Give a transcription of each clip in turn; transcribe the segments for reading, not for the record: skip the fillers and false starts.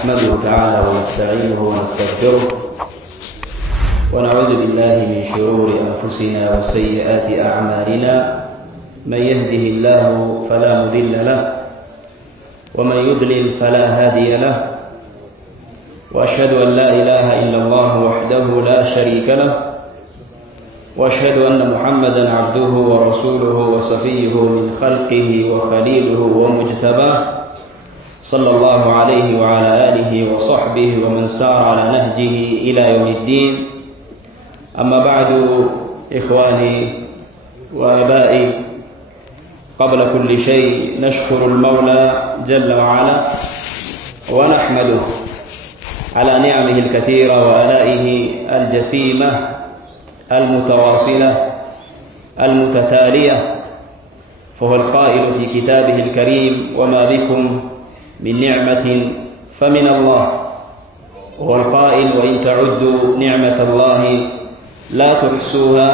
نحمده تعالى ونستعينه ونستغفره ونعوذ بالله من شرور أنفسنا وسيئات أعمالنا من يهده الله فلا مضل له ومن يضلل فلا هادي له وأشهد أن لا إله إلا الله وحده لا شريك له وأشهد أن محمدًا عبده ورسوله وصفيه من خلقه وخليله ومجتباه صلى الله عليه وعلى آله وصحبه ومن سار على نهجه إلى يوم الدين. أما بعد إخواني وآبائي، قبل كل شيء نشكر المولى جل وعلا ونحمده على نعمه الكثيرة وآلائه الجسيمة المتواصلة المتتالية، فهو القائل في كتابه الكريم: وما بكم من نعمة فمن الله. وهو القائل: وإن تعدوا نعمة الله لا تحصوها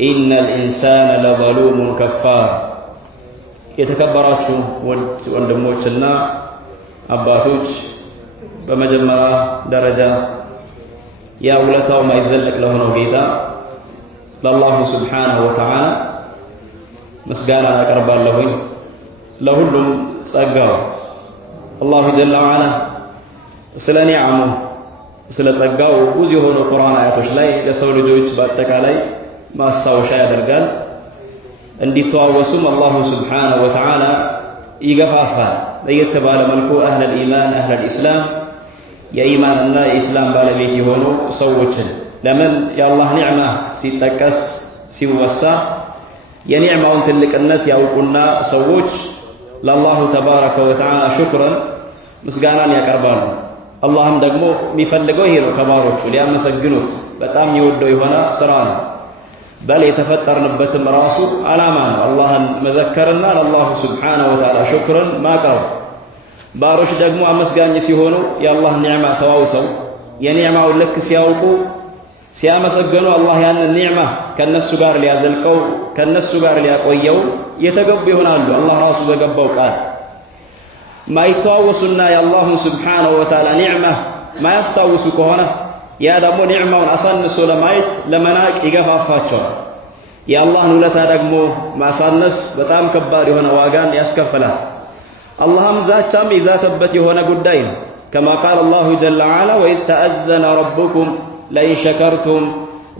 إن الإنسان لظلوم كفار. የተከበራችሁ ወንድሞችና አባቶች፣ በመጀመሪያ ደረጃ ያ ውለታው ማይዘለቅ ለሆነው ጌታ ለአላሁ ሱብሓነሁ ወተዓላ ምስጋና አቀርባለሁኝ። ለሁሉም ጸጋው አላሁ ጀለ ወዐላ ስለ ኒዕሙ ስለ ጸጋው ብዙ የሆኑ ቁርአን አያቶች ላይ ለሰው ልጆች በአጠቃላይ ማስታወሻ ያደርጋል። እንዲተዋወሱም አላሁ ሱብሓነሁ ወተዓላ ይገፋፋል። ለየት ባለ መልኩ አህለል ኢማን አህለል ኢስላም የኢማንና የኢስላም ባለቤት የሆኑ ሰዎችን ለምን የአላህ ኒዕማ ሲጠቀስ ሲወሳ የኒዕማውን ትልቅነት ያውቁና ሰዎች ለአላሁ ተባረከ ወተዓላ ሹክረን ምስጋናን ያቀርባሉ። አላህም ደግሞ የሚፈልገው ይሄ ነው፣ ከባሮቹ ሊያመሰግኑት በጣም የወደው የሆነ ስራ ነው። በል የተፈጠርንበትም ራሱ ዓላማ ነው፣ አላህን መዘከርና ለአላሁ ሱብሓነሁ ወተዓላ ሹክረን ማቅረብ። ባሮች ደግሞ አመስጋኝ ሲሆኑ የአላህ ኒዕማ ተዋውሰው የኒዕማውን ልክ ሲያውቁ ሲያመሰግኑ አላህ ያንን ኒዕማ ከነሱ ጋር ሊያዘልቀው ከነሱ ጋር ሊያቆየው የተገቡ ይሆናሉ። አላህ ራሱ በገባው ቃል ማይተዋወሱና የአላሁን ሱብሓነሁ ወተዓላ ኒዕማ ማያስታውሱ ከሆነ ያ ደግሞ ኒዕማውን አሳንሶ ለማየት ለመናቅ ይገፋፋቸዋል። የአላህን ውለታ ደግሞ ማሳነስ በጣም ከባድ የሆነ ዋጋን ያስከፍላል። አላህም ዛቻም ይዛተበት የሆነ ጉዳይ ነው። ከማ ቃለ አላሁ ጀለ ወዐላ: ወኢዝ ተአዘነ ረቡኩም ለኢን ሸከርቱም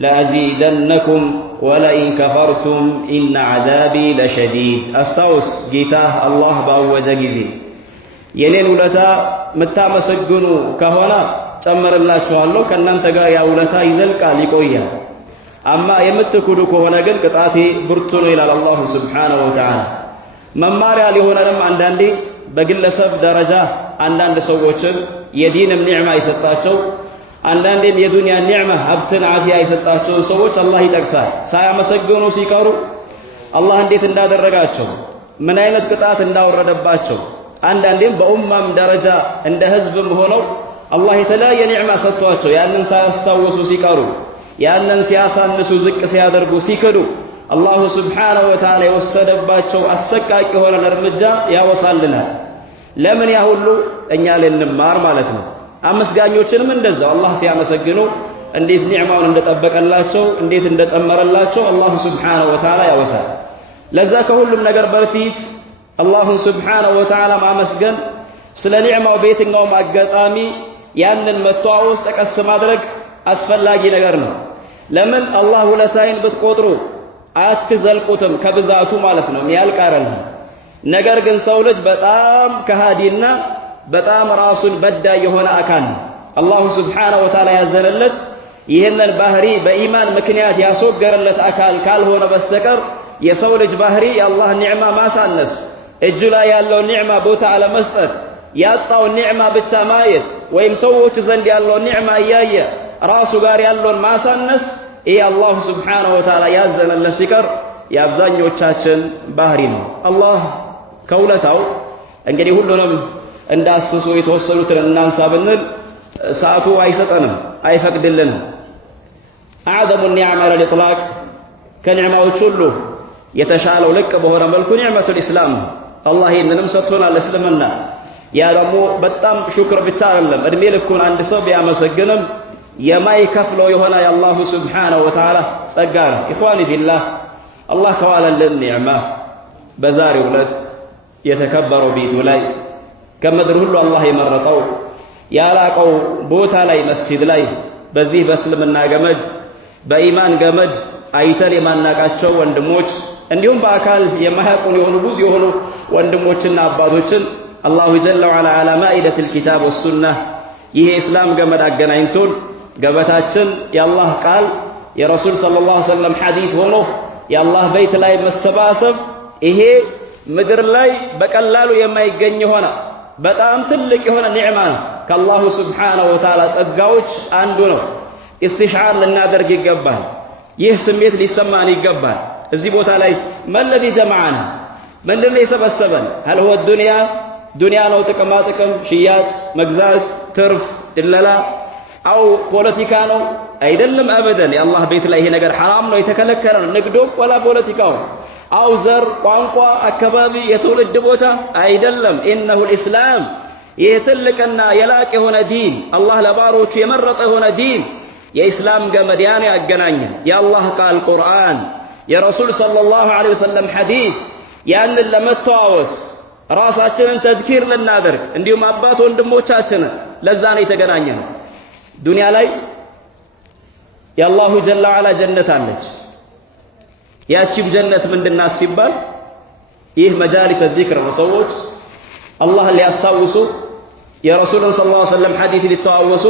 ለአዚደነኩም ወለኢን ከፈርቱም ኢነ ዐዛቢ ለሸዲድ። አስታውስ፣ ጌታህ አላህ ባወጀ ጊዜ የኔን ውለታ የምታመሰግኑ ከሆነ ጨምርላችኋለሁ፣ ከእናንተ ጋር ያ ውለታ ይዘልቃል ይቆያል። አማ የምትክዱ ከሆነ ግን ቅጣቴ ብርቱ ነው ይላል አላሁ ሱብሓነሁ ወተዓላ። መማሪያ ሊሆነንም አንዳንዴ በግለሰብ ደረጃ አንዳንድ ሰዎችን የዲንም ኒዕማ የሰጣቸው አንዳንዴም የዱንያ ኒዕማ ሀብትን አፊያ የሰጣቸውን ሰዎች አላህ ይጠቅሳል። ሳያመሰግኑ ሲቀሩ አላህ እንዴት እንዳደረጋቸው፣ ምን አይነት ቅጣት እንዳወረደባቸው፣ አንዳንዴም በኡማም ደረጃ እንደ ህዝብም ሆነው አላህ የተለያየ ኒዕማ ሰጥቷቸው ያንን ሳያስታውሱ ሲቀሩ፣ ያንን ሲያሳንሱ ዝቅ ሲያደርጉ ሲክዱ አላሁ ሱብሓነሁ ወተዓላ የወሰደባቸው አሰቃቂ የሆነ እርምጃ ያወሳልናል። ለምን ያ ሁሉ እኛ ልንማር ማለት ነው። አመስጋኞችንም እንደዛው አላህ ሲያመሰግኑ እንዴት ኒዕማውን እንደጠበቀላቸው እንዴት እንደጨመረላቸው አላሁ ሱብሓነሁ ወተዓላ ያወሳል። ለዛ ከሁሉም ነገር በፊት አላሁን ሱብሓነሁ ወተዓላ ማመስገን፣ ስለ ኒዕማው በየትኛውም አጋጣሚ ያንን መተዋወስ ጠቀስ ማድረግ አስፈላጊ ነገር ነው። ለምን አላህ ውለታይን ብትቆጥሩ አትዘልቁትም፣ ከብዛቱ ማለት ነው፣ የሚያልቅ አይደለም። ነገር ግን ሰው ልጅ በጣም ከሃዲና በጣም ራሱን በዳይ የሆነ አካል ነው። አላሁ ሱብሓነሁ ወተዓላ ያዘነለት ይህንን ባህሪ በኢማን ምክንያት ያስወገረለት አካል ካልሆነ በስተቀር የሰው ልጅ ባህሪ የአላህ ኒዕማ ማሳነስ፣ እጁ ላይ ያለው ኒዕማ ቦታ አለመስጠት፣ ያጣው ኒዕማ ብቻ ማየት ወይም ሰዎች ዘንድ ያለው ኒዕማ እያየ ራሱ ጋር ያለውን ማሳነስ፣ ይህ አላሁ ሱብሓነሁ ወተዓላ ያዘነለት ሲቀር የአብዛኞቻችን ባህሪ ነው። አላህ ከውለታው እንግዲህ ሁሉንም እንዳስሱ የተወሰኑትን እናንሳ ብንል ሰዓቱ አይሰጠንም፣ አይፈቅድልንም። አዕዘሙ ኒዕማ ለልኢጥላቅ ከኒዕማዎች ሁሉ የተሻለው ልቅ በሆነ መልኩ ኒዕመቱል ኢስላም አላህ ይህንንም ሰጥቶናል። እስልምና ያ ደግሞ በጣም ሹክር ብቻ አይደለም እድሜ ልኩን አንድ ሰው ቢያመሰግንም የማይከፍለው የሆነ የአላሁ ሱብሓነሁ ወተዓላ ጸጋ ነው። ኢኽዋኒ ቢላህ አላህ ከዋለልን ኒዕማ በዛሬው ዕለት የተከበረው ቤቱ ላይ ከምድር ሁሉ አላህ የመረጠው ያላቀው ቦታ ላይ መስጂድ ላይ በዚህ በእስልምና ገመድ በኢማን ገመድ አይተን የማናቃቸው ወንድሞች እንዲሁም በአካል የማያውቁን የሆኑ ብዙ የሆኑ ወንድሞችና አባቶችን አላሁ ጀለ ወዐላ ዐላ ማኢደቲል ኪታብ ወሱነህ ይሄ እስላም ገመድ አገናኝቶን ገበታችን የአላህ ቃል የረሱል ሰለላሁ ዐለይሂ ወሰለም ሐዲስ ሆኖ የአላህ ቤት ላይ መሰባሰብ ይሄ ምድር ላይ በቀላሉ የማይገኝ የሆነ በጣም ትልቅ የሆነ ኒዕማ ነው። ከአላሁ ሱብሓነሁ ወተዓላ ጸጋዎች አንዱ ነው። ኢስቲሽዓር ልናደርግ ይገባል። ይህ ስሜት ሊሰማን ይገባል። እዚህ ቦታ ላይ መለዚ ጀማዓና ምንድን ነው የሰበሰበን? ሀል ሁወ ዱንያ ዱንያ ነው ጥቅማ ጥቅም፣ ሽያጭ፣ መግዛት፣ ትርፍ፣ ድለላ አው ፖለቲካ ነው? አይደለም አበደን። የአላህ ቤት ላይ ይሄ ነገር ሐራም ነው የተከለከለ ነው። ንግዶም ወላ ፖለቲካው አው ዘር፣ ቋንቋ፣ አካባቢ፣ የትውልድ ቦታ አይደለም። ኢነሁ ልእስላም ይህ ትልቅና የላቅ የሆነ ዲን አላህ ለባሮቹ የመረጠ የሆነ ዲን የኢስላም ገመድ ያን ያገናኘን የአላህ ቃል ቁርአን የረሱል ሰለላሁ ዐለይሂ ወሰለም ሐዲስ ያንን ለመተዋወስ ራሳችንን ተዝኪር ልናደርግ እንዲሁም አባት ወንድሞቻችንን ለዛ ነው የተገናኘነው። ዱንያ ላይ የአላሁ ጀለ ወዐላ ጀነት አለች። ያቺም ጀነት ምንድናት ሲባል ይህ መጃሊስ ዚክር ነው። ሰዎች አላህን ሊያስታውሱ የረሱልን ሰለላሁ ዐለይሂ ወሰለም ሐዲስ ሊተዋወሱ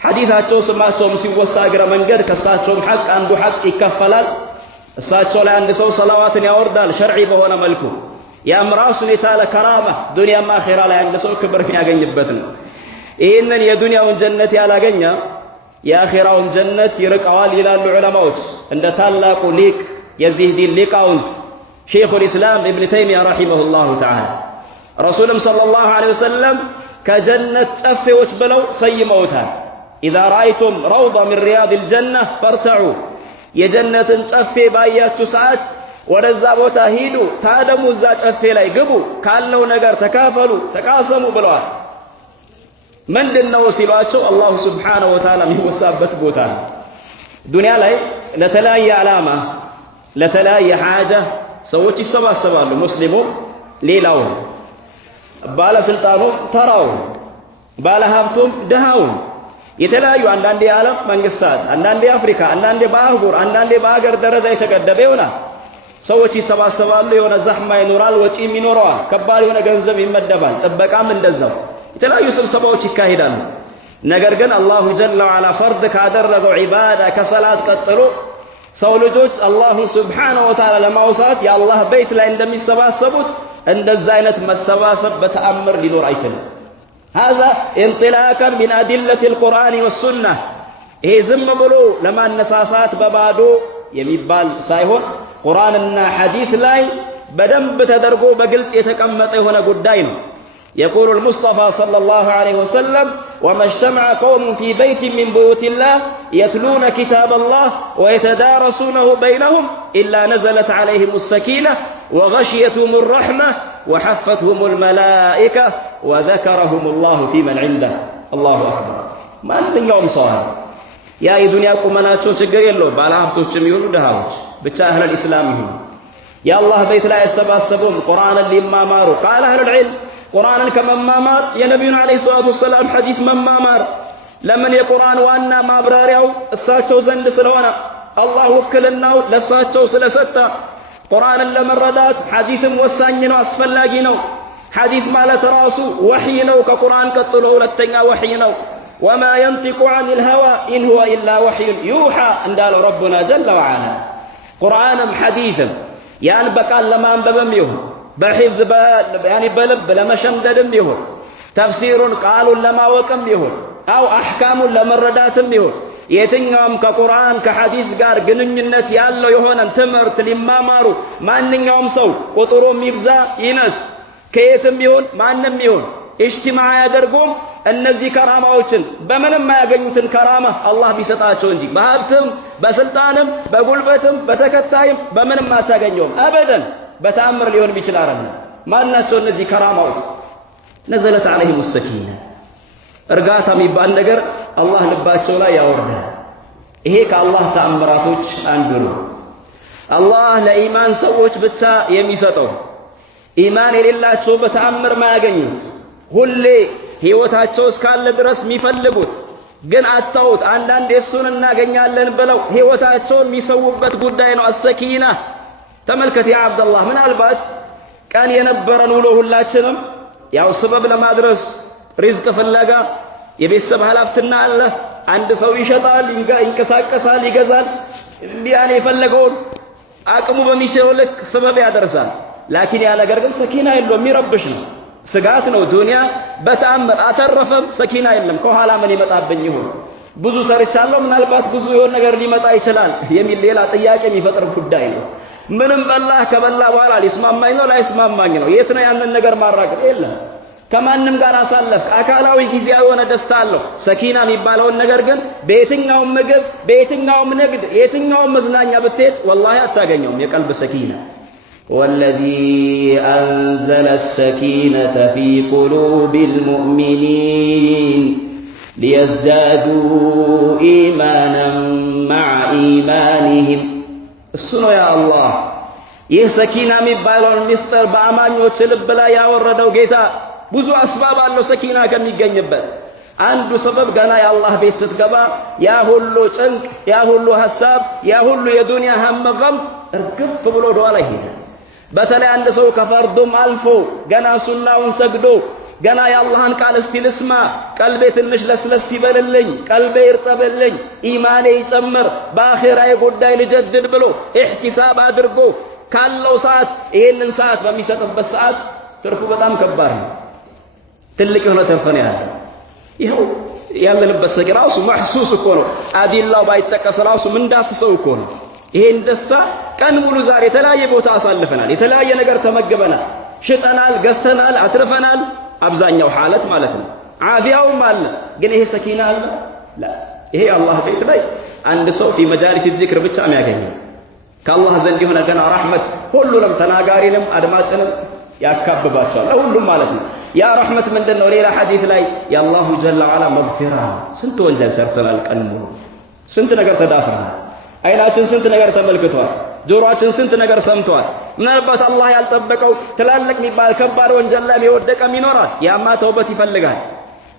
ሐዲሳቸው ስማቸውም ሲወሳ እግረ መንገድ ከእሳቸውም ሐቅ አንዱ ሐቅ ይከፈላል። እሳቸው ላይ አንድ ሰው ሰላዋትን ያወርዳል ሸርዒ በሆነ መልኩ ያም ራሱን የቻለ ከራማ ዱንያም አኺራ ላይ አንድ ሰው ክብር የሚያገኝበት ነው። ይህንን የዱንያውን ጀነት ያላገኘ የአኺራውን ጀነት ይርቀዋል ይላሉ ዑለማዎች። እንደ ታላቁ ሊቅ የዚህ ዲን ሊቃውንት ሸይኹል ኢስላም ኢብኑ ተይሚያ ረሒመሁላሁ ተዓላ ረሱልም ሰለላሁ ዐለይሂ ወሰለም ከጀነት ጨፌዎች ብለው ሰይመውታል። ኢዛ ረአይቱም ረውዳ ሚን ሪያዲል ጀነህ ፈርተዑ የጀነትን ጨፌ ባያችሁ ሰዓት ወደዛ ቦታ ሂዱ፣ ታደሙ፣ እዛ ጨፌ ላይ ግቡ፣ ካለው ነገር ተካፈሉ፣ ተቃሰሙ ብለዋል። ምንድነው ሲሏቸው አላሁ ሱብሓነሁ ወተዓላ የሚወሳበት ቦታ ነው። ዱንያ ላይ ለተለያየ ዓላማ ለተለያየ ሓጃ ሰዎች ይሰባሰባሉ። ሙስሊሙ ሌላው፣ ባለስልጣኑም ተራው፣ ባለሀብቱም ድሃው፣ የተለያዩ አንዳንዴ የዓለም መንግስታት፣ አንዳንዴ አፍሪካ፣ አንዳንዴ በአህጉር፣ አንዳንዴ በአገር ደረጃ የተገደበ ይሆናል። ሰዎች ይሰባሰባሉ። የሆነ ዛህማ ይኖራል፣ ወጪም ይኖረዋል፣ ከባድ የሆነ ገንዘብ ይመደባል፣ ጥበቃም እንደዛው፣ የተለያዩ ስብሰባዎች ይካሄዳሉ። ነገር ግን አላሁ ጀለ ወዐላ ፈርድ ካደረገው ዒባዳ ከሰላት ቀጥሎ ሰው ልጆች አላሁ ሱብሓነሁ ወተዓላ ለማውሳት የአላህ ቤት ላይ እንደሚሰባሰቡት እንደዛ አይነት መሰባሰብ በተአምር ሊኖር አይችልም። هذا انطلاقا من أدلة القرآن والسنة ይሄ ዝም ብሎ ለማነሳሳት በባዶ የሚባል ሳይሆን ቁርአንና ሐዲስ ላይ በደንብ ተደርጎ በግልጽ የተቀመጠ የሆነ ጉዳይ ነው። يقول المصطفى صلى الله عليه وسلم وما اجتمع قوم في بيت من بيوت الله يتلون كتاب الله ويتدارسونه بينهم إلا نزلت عليهم السكينة وغشيتهم الرحمة وحفتهم الملائكة وذكرهم الله في من عنده. الله أكبر. ما أنت يوم صاحب يا الدنيا قمناتو ችግር የለው ባለሀብቶችም ይሁኑ ድሃዎች ብቻ أهل الإسلام ይሁኑ يا الله بيت لا يسبسبون قرآن ሊማማሩ قال أهل العلم ቁርአንን ከመማማር የነቢዩን አለይሂ ሰላቱ ወሰላም ሐዲስ መማማር ለምን የቁርአን ዋና ማብራሪያው እሳቸው ዘንድ ስለሆነ አላህ ወክልናው ለእሳቸው ስለሰጠ ቁርአንን ለመረዳት ሐዲስም ወሳኝ ነው፣ አስፈላጊ ነው። ሐዲስ ማለት ራሱ ወህይ ነው። ከቁርአን ቀጥሎ ሁለተኛ ወህይ ነው። ወማ ينطق عن الهوى إن هو إلا وحي يوحى እንዳለው ረቡና ጀለ ወዐላ ቁርአንም ሐዲስም ያን በቃል ለማንበብም ይሁን በሒፍዝ ያኒ በልብ ለመሸምደድም ይሁን ተፍሲሩን ቃሉን ለማወቅም ይሁን አው አሕካሙን ለመረዳትም ይሁን የትኛውም ከቁርአን ከሐዲስ ጋር ግንኙነት ያለው የሆነ ትምህርት ሊማማሩ ማንኛውም ሰው ቁጥሩም ይብዛ ይነስ ከየትም ይሁን ማንም ይሁን ኢጅቲማዕ ያደርጉም እነዚህ ከራማዎችን በምንም የማያገኙትን ከራማ አላህ ቢሰጣቸው እንጂ በሀብትም በስልጣንም በጉልበትም በተከታይም በምንም አታገኘውም አበደን። በተአምር ሊሆን ይችላል። ማናቸው እነዚህ ከራማዎች? ነዘለት ዐለይሂም ሰኪና እርጋታ የሚባል ነገር አላህ ልባቸው ላይ ያወርዳል። ይሄ ከአላህ ተአምራቶች አንዱ ነው። አላህ ለኢማን ሰዎች ብቻ የሚሰጠው ኢማን የሌላቸው በተአምር ማያገኙት ሁሌ ህይወታቸው እስካለ ድረስ የሚፈልጉት ግን አጣውት አንዳንድ እሱን እናገኛለን ብለው ህይወታቸውን የሚሰውበት ጉዳይ ነው አሰኪና። ተመልከት ያ አብደላህ ምናልባት ቀን የነበረን ውሎ ሁላችንም ያው ሰበብ ለማድረስ ሪዝቅ ፍለጋ የቤተሰብ ኃላፊነት አለ። አንድ ሰው ይሸጣል፣ ይንቀሳቀሳል፣ ይገዛል፣ ቢያኔ የፈለገውን አቅሙ በሚችለው ልክ ሰበብ ያደርሳል። ላኪን ያ ነገር ግን ሰኪና የለውም፣ የሚረብሽ ነው፣ ስጋት ነው። ዱንያ በተአምር አተረፈም ሰኪና የለም። ከኋላ ምን ይመጣብኝ ይሆን? ብዙ ሰርቻለሁ፣ ምናልባት ብዙ የሆነ ነገር ሊመጣ ይችላል የሚል ሌላ ጥያቄ የሚፈጥር ጉዳይ ነው። ምንም በላህ ከበላ በኋላ ሊስማማኝ ነው ላይስማማኝ ነው፣ የት ነው ያንን ነገር ማራገጥ? የለም። ከማንም ጋር አሳለፍ አካላዊ ጊዜያዊ የሆነ ደስታ አለው። ሰኪና የሚባለውን ነገር ግን በየትኛውም ምግብ፣ በየትኛውም ንግድ፣ የትኛውም መዝናኛ ብትሄድ ወላሂ አታገኘውም የቀልብ ሰኪና። ወለዚ አንዘለ ሰኪነተ ፊ ቁሉቢል ሙእሚኒን ሊየዝዳዱ ኢማናን መዐ ኢማኒሂም። እሱ ነው ያ አላህ ይህ ሰኪና የሚባለውን ሚስጥር በአማኞች ልብ ላይ ያወረደው ጌታ። ብዙ አስባብ አለው ሰኪና ከሚገኝበት አንዱ ሰበብ ገና የአላህ ቤት ስትገባ ያ ሁሉ ጭንቅ፣ ያ ሁሉ ሐሳብ፣ ያ ሁሉ የዱንያ ሀመም እርግፍ ብሎ ወደኋላ ይሄዳል። በተለይ አንድ ሰው ከፈርዱም አልፎ ገና ሱናውን ሰግዶ ገና የአላህን ቃል እስቲ ልስማ፣ ቀልቤ ትንሽ ለስለስ ይበልልኝ፣ ቀልቤ ይርጠብልኝ፣ ኢማኔ ይጨምር፣ በአኺራዬ ጉዳይ ልጀድድ ብሎ ኢህቲሳብ አድርጎ ካለው ሰዓት ይሄንን ሰዓት በሚሰጥበት ሰዓት ትርፉ በጣም ከባድ ነው። ትልቅ የሆነ ትርፍ ነው ያለው። ይኸው ያለንበት ሰቂ ራሱ መሕሱስ እኮ ነው። አዲላው ባይጠቀስ ራሱ ምንዳስሰው እኮ ነው። ይሄን ደስታ ቀን ሙሉ ዛሬ የተለያየ ቦታ አሳልፈናል፣ የተለያየ ነገር ተመግበናል፣ ሽጠናል፣ ገዝተናል፣ አትርፈናል። አብዛኛው ሐለት ማለት ነው። ዓፊያውም አለ፣ ግን ይሄ ሰኪና አለ ላ። ይሄ አላህ ቤት ላይ አንድ ሰው ፊ መጃሊስ ዚክር ብቻ የሚያገኘው ከአላህ ዘንድ የሆነ ገና ረሕመት ሁሉንም ተናጋሪንም አድማጭንም ያካብባቸዋል፣ ለሁሉም ማለት ነው። ያ ረሕመት ምንድን ነው? ሌላ ሐዲስ ላይ የአላሁ ጀለ ወዐላ መግፊራ። ስንት ወንጀል ሰርተናል፣ ቀን ሙሉ ስንት ነገር ተዳፍረናል፣ አይናችን ስንት ነገር ተመልክቷል፣ ጆሮአችን ስንት ነገር ሰምቷል። ምናልባት አላህ ያልጠበቀው ትላልቅ የሚባል ከባድ ወንጀል ላይ የወደቀም ይኖራል። ያማ ተውበት ይፈልጋል።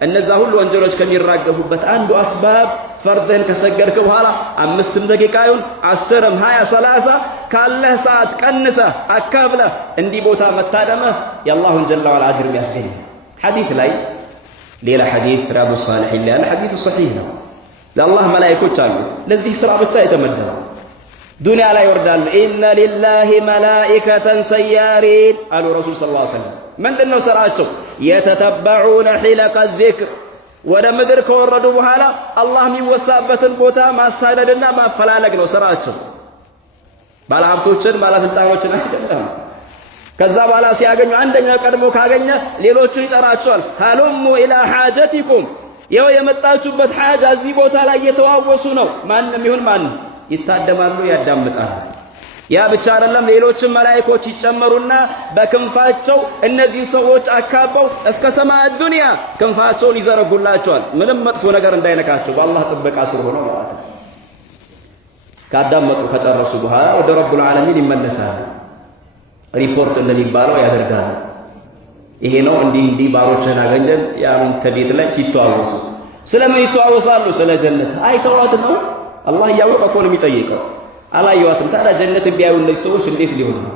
እነዛ ሁሉ ወንጀሎች ከሚራገፉበት አንዱ አስባብ ፈርድህን ከሰገድክ በኋላ 5 ደቂቃ ይሁን 10፣ 20፣ 30 ካለህ ሰዓት ቀንሰህ አካብለህ እንዲህ ቦታ መታደምህ የአላሁን ጀለ ወዐላ አጅር ያስገኝ። ሐዲስ ላይ ሌላ ሐዲስ ሪያዱ ሷሊሒን ላይ ያለ ሐዲሱ ሰሒህ ነው። ለአላህ መላእክቶች አሉት ለዚህ ስራ ብቻ የተመደበ ዱንያ ላይ ይወርዳል። ኢነ ሊላሂ መላኢከተን ሰያሪን አሉ ረሱል ሰለላሁ ዐለይሂ ወሰለም። ምንድነው ስራቸው? የተተበዑነ ሒለቀ ዚክር። ወደ ምድር ከወረዱ በኋላ አላህ የሚወሳበትን ቦታ ማሳደድና ማፈላለግ ነው ስራቸው። ባለሀብቶችን ባለስልጣኖችን አይደለም። ከዛ በኋላ ሲያገኙ አንደኛው ቀድሞ ካገኘ ሌሎቹን ይጠራቸዋል። ሀሉሙ ኢላ ሓጀቲኩም፣ ይኸው የመጣችሁበት ሓጃ እዚህ ቦታ ላይ እየተዋወሱ ነው። ማንም ይሁን ማንም ይታደማሉ፣ ያዳምጣሉ። ያ ብቻ አይደለም፣ ሌሎችም መላእክቶች ይጨመሩና በክንፋቸው እነዚህ ሰዎች አካበው እስከ ሰማይ ዱንያ ክንፋቸውን ይዘረጉላቸዋል። ምንም መጥፎ ነገር እንዳይነካቸው በአላህ ጥበቃ ስር ሆነው ማለት ነው። ካዳመጡ ከጨረሱ በኋላ ወደ ረቡል ዓለሚን ይመለሳሉ። ሪፖርት እንደሚባለው ያደርጋሉ። ይሄ ነው እንዲህ ባሮችን አገኘን ያሉን ከቤት ላይ ሲተዋወሱ። ስለምን ይተዋወሳሉ? ስለ ጀነት አይተዋት ነው። አላህ እያወቀ እኮ ነው የሚጠይቀው። አላየዋትም። ታዲያ ጀነትን ቢያዩ እነዚህ ሰዎች እንዴት ሊሆን ነው?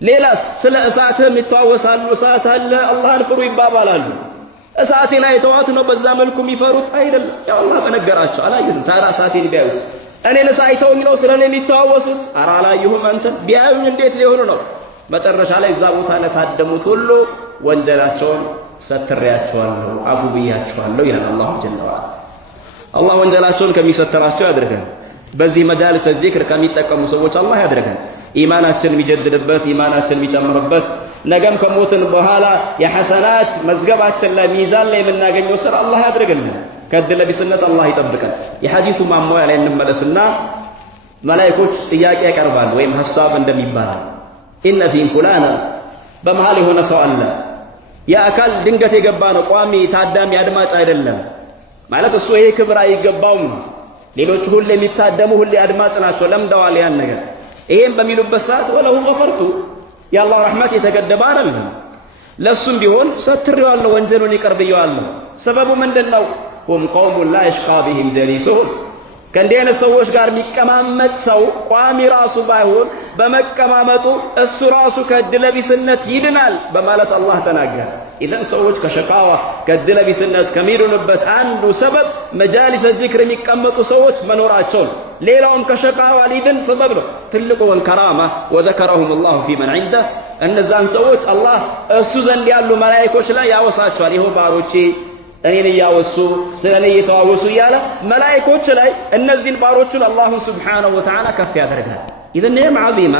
ሌላስ ስለ እሳትም ይተዋወሳሉ። እሳት አለ፣ አላህን ፍሩ ይባባላሉ። እሳቴን አይተዋት ነው በዛ መልኩ የሚፈሩት አይደለም። ያው አላህ በነገራቸው አላየሁትም። ታዲያ እሳቴን ቢያዩስ እኔንስ አይተውኝ ነው ስለ እኔ የሚተዋወሱት? ኧረ አላየሁም። አንተ ቢያዩኝ እንዴት ሊሆኑ ነው? መጨረሻ ላይ እዛ ቦታ ለታደሙት ሁሉ ወንጀላቸውን ሰትሬያቸዋለሁ፣ አፉ ብያቸዋለሁ ይላል አላሁ ጀለ ወዐላ። አላህ ወንጀላቸውን ከሚሰትራቸው ያድርገን። በዚህ መጃሊስ ዚክር ከሚጠቀሙ ሰዎች አላህ ያድርገን። ኢማናችን የሚጀድድበት፣ ኢማናችን የሚጨምርበት፣ ነገም ከሞትን በኋላ የሐሰናት መዝገባችን ላይ ሚዛን ላይ የምናገኘው ስራ አላህ ያድርግልን። ከዕድለ ቢስነት አላህ ይጠብቀን። የሐዲሱ ማሟያ ላይ እንመለስና መላእክቶች ጥያቄ ያቀርባሉ ወይም ሐሳብ እንደሚባል ኢነ ፊ ፉላና በመሃል የሆነ ሰው አለ የአካል ድንገት የገባ ነው ቋሚ ታዳሚ አድማጭ አይደለም ማለት እሱ ይሄ ክብር አይገባውም ሌሎች ሁሉ የሚታደሙ ሁሉ አድማጭ ናቸው ለምደዋል ያን ነገር ይሄን በሚሉበት ሰዓት ወለው ገፈርቱ የአላህ ረህመት የተገደበ አይደለም ለሱም ቢሆን ሰትሬዋለሁ ወንጀሉን ይቀርብየዋለሁ ሰበቡ ምንድነው هم قوم لا يشقى بهم جليسهم ከእንዲህ አይነት ሰዎች ጋር የሚቀማመጥ ሰው ቋሚ ራሱ ባይሆን በመቀማመጡ እሱ ራሱ ከድለቢስነት ይድናል በማለት አላህ ተናገረ ኢዘን ሰዎች ከሸቃዋ ከድለቢስነት ከሚድኑበት አንዱ ሰበብ መጃሊስ ዚክር የሚቀመጡ ሰዎች መኖራቸው ሌላውም ከሸቃዋ ሊድን ሰበብ ነው ትልቁ ወልከራማ ወذكرهم الله في من عنده እነዛን ሰዎች አላህ እሱ ዘንድ ያሉ መላእክቶች ላይ ያወሳቸዋል ይሄው ባሮቼ እኔን ያወሱ ስለኔ የተዋወሱ ይያለ መላእክቶች ላይ እነዚህን ባሮቹን አላህ Subhanahu Wa Ta'ala ከፍ ያደርጋል ኢዘን ነዕማ ዐዚማ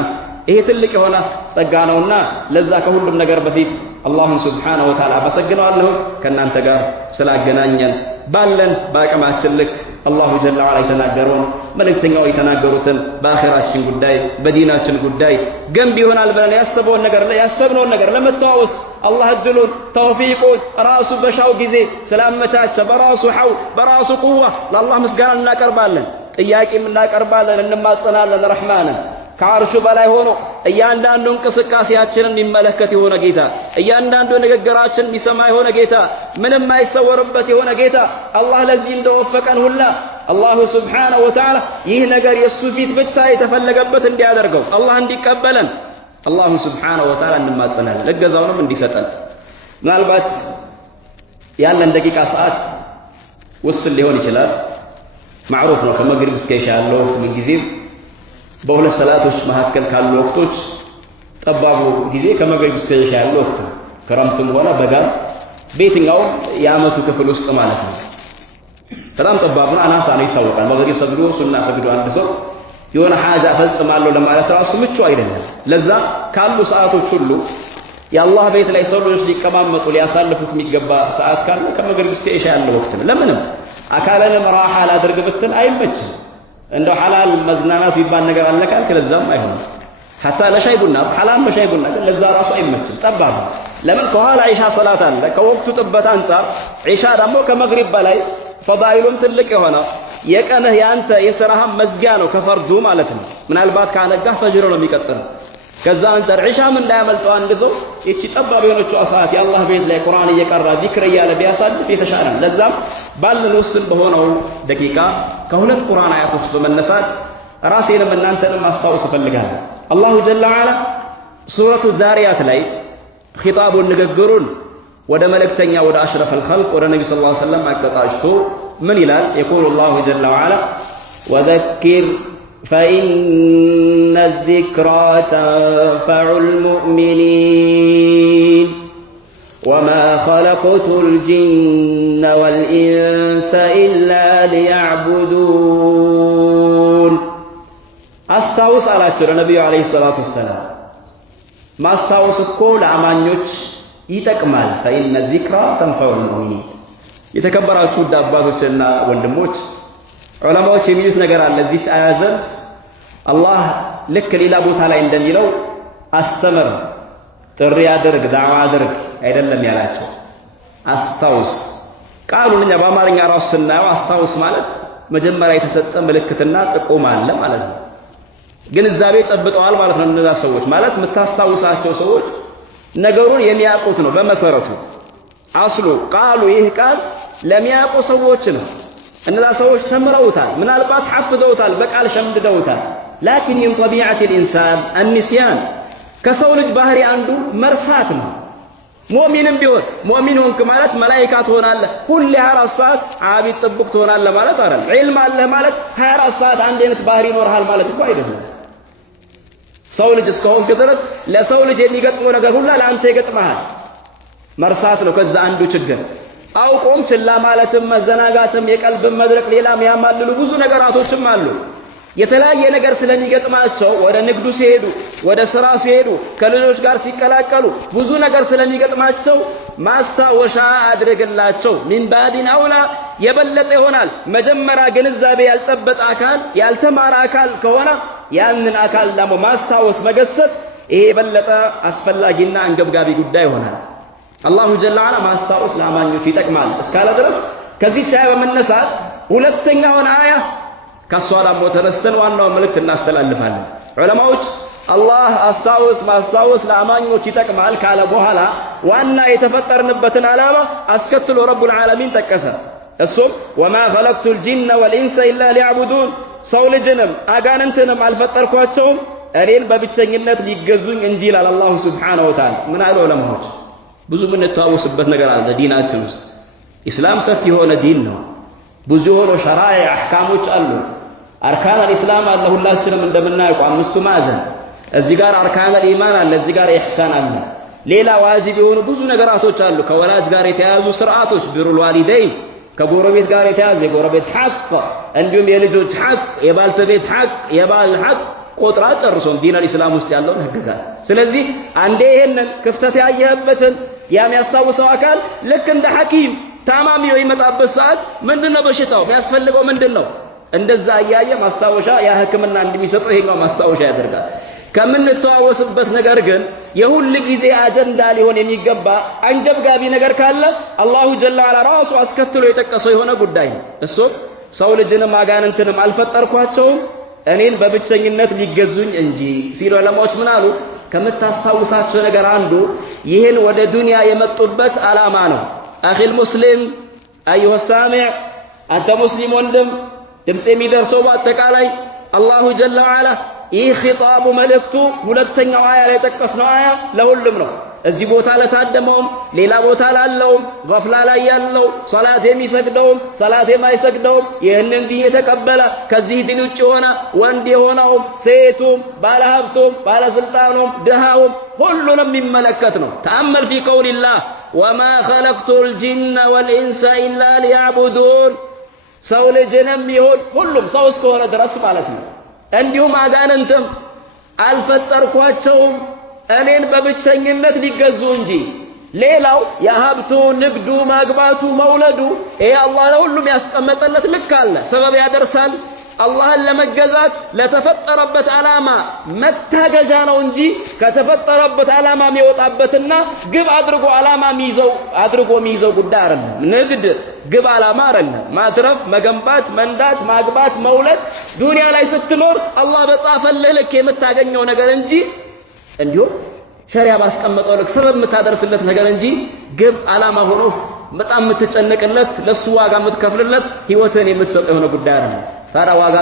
ይሄ ትልቅ የሆነ ጸጋ ነውና ለዛ ከሁሉም ነገር በፊት አላህ Subhanahu Wa Ta'ala አመሰግናለሁ ከናንተ ጋር ስላገናኘን ባለን በአቅማችን ልክ አላሁ ጀለ ወዐላ የተናገረውን መልእክተኛው የተናገሩትን በአኺራችን ጉዳይ በዲናችን ጉዳይ ገንቢ ይሆናል ብለን ያሰብነውን ነገር ለመተዋወስ አላህ እድሉን ተውፊቁን ራሱ በሻው ጊዜ ስላመቻቸ በራሱ ሐው በራሱ ቁዋ ለአላህ ምስጋና እናቀርባለን ጥያቄም እናቀርባለን እንማጸናለን ረህማንን ከአርሹ በላይ ሆኖ እያንዳንዱ እንቅስቃሴያችንን የሚመለከት የሆነ ጌታ እያንዳንዱ ንግግራችንን የሚሰማ የሆነ ጌታ ምንም አይሰወርበት የሆነ ጌታ አላህ ለዚህ እንደወፈቀን ሁላ አላሁ Subhanahu Wa Ta'ala ይህ ነገር የሱ ፊት ብቻ የተፈለገበት እንዲያደርገው አላህ እንዲቀበለን አላሁ Subhanahu Wa Ta'ala እንማጸናለን ለገዛውንም እንዲሰጠን ምናልባት ያለን ደቂቃ ሰዓት ውስን ሊሆን ይችላል ማዕሩፍ ነው ከመግሪብ እስከ ኢሻ ያለው ምን ጊዜ በሁለት ሰላቶች መካከል ካሉ ወቅቶች ጠባቡ ጊዜ ከመግሪብ እስከ ኢሻ ያለው ወቅት ክረምቱም ሆነ በጋ በየትኛው የዓመቱ ክፍል ውስጥ ማለት ነው በጣም ጠባብ ነው አናሳ ነው ይታወቃል መግሪብ ሰግዶ ሱና ሰግዶ አንድ ሰው የሆነ ሐጃ ፈጽማለሁ ለማለት ራሱ ምቹ አይደለም ለዛ ካሉ ሰዓቶች ሁሉ የአላህ ቤት ላይ ሰዎች ሊቀማመጡ ሊያሳልፉት የሚገባ ሰዓት ካለ ከመግሪብ እስከ ኢሻ ያለው ወቅት ነው ለምንም አካለንም ራሓ ላድርግ ብትል አይመችም እንደው ሐላል መዝናናት ይባል ነገር አለ ካልክ ለዛም አይሆንም حتى ለሻይ ቡና ሐላል በሻይ ቡና ግን ለዛ ራሱ አይመችም ጠባብ ለምን ከኋላ ኢሻ ሶላት አለ ከወቅቱ ጥበት አንፃር ኢሻ ደግሞ ከመግሪብ በላይ ፈዳኢሉም ትልቅ የሆነ የቀንህ ያንተ የሥራህም መዝጊያ ነው ከፈርዱ ማለት ነው ምናልባት ካነጋህ ፈጅር ነው የሚቀጥለው ከዛ አንፃር ኢሻም እንዳያመልጠው አንድ ሰው እቺ ጠባብ የሆነችው ሰዓት የአላህ ቤት ላይ ቁርአን እየቀራ ዚክር እያለ ቢያሳልፍ የተሻለ ነው ለዛም ባለን ውስን በሆነው ደቂቃ ከሁለት ቁርአን አያቶች በመነሳት ራሴንም እናንተንም ማስታወስ እፈልጋለሁ አላሁ ጀለ ወዐላ ሱረቱ ዛሪያት ላይ ኺጣቡን ንግግሩን ወደ መልእክተኛ ወደ አሽረፈል ኸልቅ ወደ ነብዩ ሰለላሁ ዐለይሂ ወሰለም አቀጣጭቶ ምን ይላል يقول الله جل وعلا وذكر فإن الذكرى تنفع المؤمنين وما خلقت الجن والإنس إلا ليعبدون أستوص على النبي عليه الصلاة والسلام ما استوص كل أمانيوش يتكمل فإن الذكرى تنفع المؤمنين የተከበራችሁ አባቶችና ወንድሞች ዑለማዎች የሚሉት ነገር አለ እዚህ አያዘን አላህ ልክ ሌላ ቦታ ላይ እንደሚለው አስተምር ጥሪ አድርግ ዳዋ አድርግ አይደለም ያላቸው አስታውስ ቃሉን እኛ በአማርኛ ራሱ ስናየው አስታውስ ማለት መጀመሪያ የተሰጠ ምልክትና ጥቆማ አለ ማለት ነው ግንዛቤ ጨብጠዋል ማለት ነው እነዛ ሰዎች ማለት የምታስታውሳቸው ሰዎች ነገሩን የሚያውቁት ነው በመሰረቱ አስሉ ቃሉ ይህ ቃል ለሚያውቁ ሰዎች ነው እነዛ ሰዎች ተምረውታል ምናልባት ሐፍዘውታል በቃል ሸምድደውታል لكن من طبيعة الإنسان النسيان ከሰው ልጅ ባህሪ አንዱ መርሳት ነው ሙእሚንም ቢሆን ሙእሚን ሆንክ ማለት መላእክት ትሆናለህ ሁሌ 24 ሰዓት አቢድ ጥብቅ ትሆናለህ ማለት አይደለም ዒልም አለህ ማለት 24 ሰዓት አንድ አይነት ባህሪ ይኖርሃል ማለት እኮ አይደለም ሰው ልጅ እስከሆንክ ድረስ ለሰው ልጅ የሚገጥመው ነገር ሁሉ ለአንተ ይገጥምሃል መርሳት ነው ከዛ አንዱ ችግር አውቆም ችላ ማለትም መዘናጋትም የቀልብ መድረቅ ሌላም ያማልሉ ብዙ ነገራቶችም አሉ የተለያየ ነገር ስለሚገጥማቸው ወደ ንግዱ ሲሄዱ ወደ ስራ ሲሄዱ ከልጆች ጋር ሲቀላቀሉ ብዙ ነገር ስለሚገጥማቸው ማስታወሻ አድርግላቸው ሚን ባዲን አውላ የበለጠ ይሆናል መጀመሪያ ግንዛቤ ያልጨበጠ አካል ያልተማረ አካል ከሆነ ያንን አካል ደግሞ ማስታወስ መገሰጽ ይሄ የበለጠ አስፈላጊና አንገብጋቢ ጉዳይ ይሆናል አላሁ ጀለ ወዐላ ማስታወስ ለአማኞች ይጠቅማል እስካለ ድረስ ከዚህ ቻይ በመነሳት ሁለተኛውን አያ ከሷላም ተነስተን ዋናው መልእክት እናስተላልፋለን። ዑለማዎች አላህ ማስታወስ ለአማኞች ይጠቅማል ካለ በኋላ ዋና የተፈጠርንበትን ዓላማ አስከትሎ ረቡል ዓለሚን ጠቀሰ። እሱም ወማ ኸለቅቱል ጂነ ወልኢንሰ ኢላ ሊዕቡዱን ሰው ልጅንም አጋንንትንም አልፈጠርኳቸውም እኔን በብቸኝነት ሊገዙኝ እንጂ ይላል አላሁ ሱብሓነሁ ወተዓላ። ምን አሉ ዑለማዎች? ብዙ የምንተዋወስበት ነገር አለ ዲናችን ውስጥ። ኢስላም ሰፊ የሆነ ዲን ነው። ብዙ የሆኑ ሸራዒዕ አሕካሞች አሉ። አርካነል ኢስላም አለ፣ ሁላችንም እንደምናውቀው አምስቱ ማዕዘን። እዚህ ጋር አርካነል ኢማን አለ፣ እዚህ ጋር ኢሕሳን አለ። ሌላ ዋጅብ የሆኑ ብዙ ነገራቶች አሉ። ከወላጅ ጋር የተያዙ ስርዓቶች፣ ቢሩል ዋሊደይን፣ ከጎረቤት ጋር የተያዘ የጎረቤት ሐቅ፣ እንዲሁም የልጆች ሐቅ፣ የባልተቤት ሐቅ፣ የባል ሐቅ ቆጥራ ጨርሶም ዲነል ኢስላም ውስጥ ያለውን ህግጋት። ስለዚህ አንዴ ይሄንን ክፍተት ያየህበትን የሚያስታውሰው አካል ልክ እንደ ሐኪም ታማሚው ይመጣበት ሰዓት ምንድነው በሽታው የሚያስፈልገው ምንድነው እንደዛ እያየ ማስታወሻ ያ ህክምና እንደሚሰጠው ይሄኛው ማስታወሻ ያደርጋል። ከምንተዋወስበት ነገር ግን የሁል ጊዜ አጀንዳ ሊሆን የሚገባ አንገብጋቢ ነገር ካለ አላሁ ጀለ ወዐላ ራሱ አስከትሎ የጠቀሰው የሆነ ጉዳይ ነው። እሱም ሰው ልጅንም አጋንንትንም አልፈጠርኳቸውም እኔን በብቸኝነት ሊገዙኝ እንጂ ሲሉ ዑለማዎች ምን አሉ? ከምታስታውሳቸው ነገር አንዱ ይህን ወደ ዱንያ የመጡበት ዓላማ ነው። አኺል ሙስሊም አዩሃ ሳሚዕ፣ አንተ ሙስሊም ወንድም ድምፅ የሚደርሰው በአጠቃላይ አላሁ ጀለ ወዐላ ይህ ኺጣቡ መልእክቱ ሁለተኛው አያ ላይ ጠቀስነው አያ ለሁሉም ነው። እዚህ ቦታ ለታደመውም ሌላ ቦታ ላለውም ገፍላ ላይ ያለው ሰላት የሚሰግደውም ሰላት የማይሰግደውም ይህንን ዲን የተቀበለ ከዚህ ዲን ውጭ የሆነ ወንድ የሆነውም ሴቱም ባለሀብቱም ባለስልጣኑም ድሃውም ሁሉንም የሚመለከት ነው። ተአመል ፊ ቀውሊላህ ወማ ኸለቅቱል ጂነ ወልኢንሰ ኢላ ሊያዕቡዱን ሰው ልጅንም ይሁን ሁሉም ሰው እስከሆነ ድረስ ማለት ነው። እንዲሁም አጋንንትም አልፈጠርኳቸውም እኔን በብቸኝነት ሊገዙ እንጂ። ሌላው የሀብቱ ንግዱ ማግባቱ መውለዱ ይሄ አላህ ለሁሉም ያስቀመጠለት ልክ አለ፣ ሰበብ ያደርሳል። አላህን ለመገዛት ለተፈጠረበት ዓላማ መታገዣ ነው እንጂ ከተፈጠረበት ዓላማ የሚወጣበትና ግብ አድርጎ ዓላማ የሚይዘው ጉዳይ አይደለም። ንግድ ግብ ዓላማ አይደለም። ማትረፍ፣ መገንባት፣ መንዳት፣ ማግባት፣ መውለድ ዱንያ ላይ ስትኖር አላህ በጻፈልህ ልክ የምታገኘው ነገር እንጂ እንዲሁም ሸሪዓ ባስቀመጠው ልክ ሰበብ የምታደርስለት ነገር እንጂ ግብ ዓላማ ሆኖ በጣም የምትጨነቅለት ለሱ ዋጋ የምትከፍልለት ህይወትን የምትሰጠው የሆነ ጉዳይ አይደለም። ታዲያ ዋጋ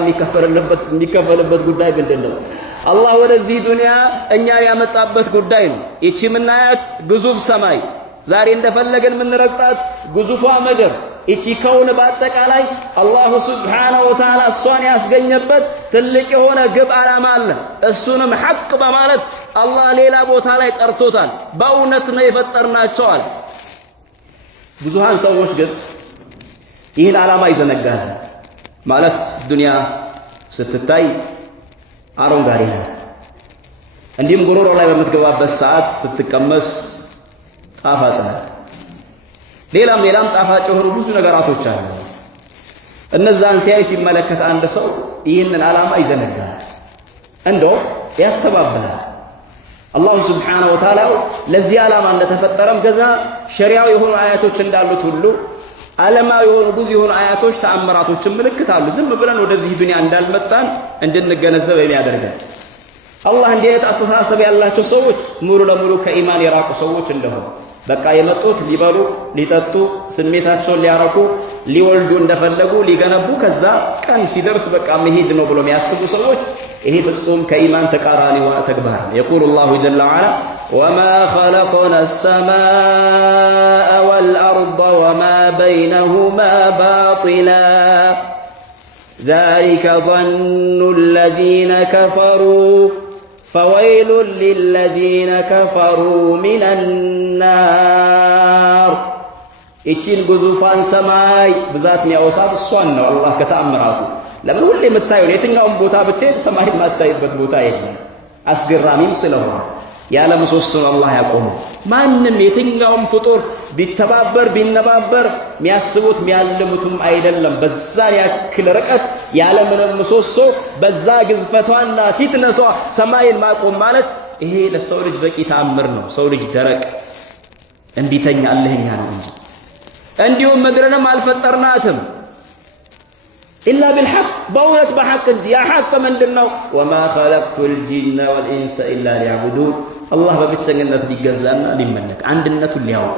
የሚከፈልበት ጉዳይ ምንድነው? አላህ ወደዚህ ዱንያ እኛ ያመጣበት ጉዳይ ነው። ይቺ ምናያት ግዙፍ ሰማይ ዛሬ እንደፈለገን የምንረግጣት ግዙፏ ምድር ይቺ ከውን በአጠቃላይ አላሁ ሱብሓነሁ ወተዓላ እሷን ያስገኘበት ትልቅ የሆነ ግብ ዓላማ አለ። እሱንም ሐቅ በማለት አላህ ሌላ ቦታ ላይ ጠርቶታል። በእውነት ነው የፈጠርናቸዋል። ብዙሃን ሰዎች ግን ይህን ዓላማ ይዘነጋል። ማለት ዱንያ ስትታይ አረንጓዴ ናት። እንዲሁም ጉሮሮ ላይ በምትገባበት ሰዓት ስትቀመስ ጣፋጭ ናት። ሌላም ጣፋጭ የሆኑ ብዙ ነገራቶች አሉ። እነዛን ሲያይ ሲመለከት አንድ ሰው ይህንን ዓላማ ይዘነጋል፣ እንደው ያስተባብላል። አላሁ ሱብሓነሁ ወተዓላ ለዚህ ዓላማ እንደተፈጠረም ገዛ ሸሪዓው የሆኑ አያቶች እንዳሉት ሁሉ ዓለማዊ የሆኑ ብዙ የሆኑ አያቶች ተአምራቶችን ምልክት አሉ። ዝም ብለን ወደዚህ ዱንያ እንዳልመጣን እንድንገነዘብ የሚያደርገን አላህ እንዲህ አይነት አስተሳሰብ ያላቸው ሰዎች ሙሉ ለሙሉ ከኢማን የራቁ ሰዎች እንደሆኑ በቃ የመጡት ሊበሉ ሊጠጡ ስሜታቸውን ሊያረኩ ሊወልዱ እንደፈለጉ ሊገነቡ ከዛ ቀን ሲደርስ በቃ መሄድ ነው ብሎ የሚያስቡ ሰዎች ይሄ ፍጹም ከኢማን ተቃራኒ ተግባር ነው። يقول الله جل وعلا وما خلقنا السماء والأرض وما بينهما باطلا ذلك ظن الذين كفروا فويل للذين كفروا من النار እቺን ግዙፋን ሰማይ ብዛት የሚያወሳት እሷን ነው አላህ ከተአምራቱ። ለምን ሁሌ የምታየው የትኛውም ቦታ ብትሄድ ሰማይ የማታይበት ቦታ የለም። አስገራሚም ስለሆነ ያለ ምሰሶ አላህ ያቆመው። ማንም የትኛውም ፍጡር ቢተባበር ቢነባበር የሚያስቡት የሚያልሙትም አይደለም። በዛ ያክል ርቀት ያለ ምንም ምሰሶ በዛ ግዝፈቷና ፊትነሷ ሰማይን ማቆም ማለት ይሄ ለሰው ልጅ በቂ ተአምር ነው። ሰው ልጅ ደረቅ እንዲተኛ አለህኛ ነው እንጂ እንዲሁም ምድርንም አልፈጠርናትም ኢላ بالحق በእውነት በሐቅ እንጂ ያ ሐቅ ምንድነው وما خلقت الجن والانس الا ليعبدون አላህ በብቸኝነት ሊገዛና ሊመለክ አንድነቱን ሊያውቅ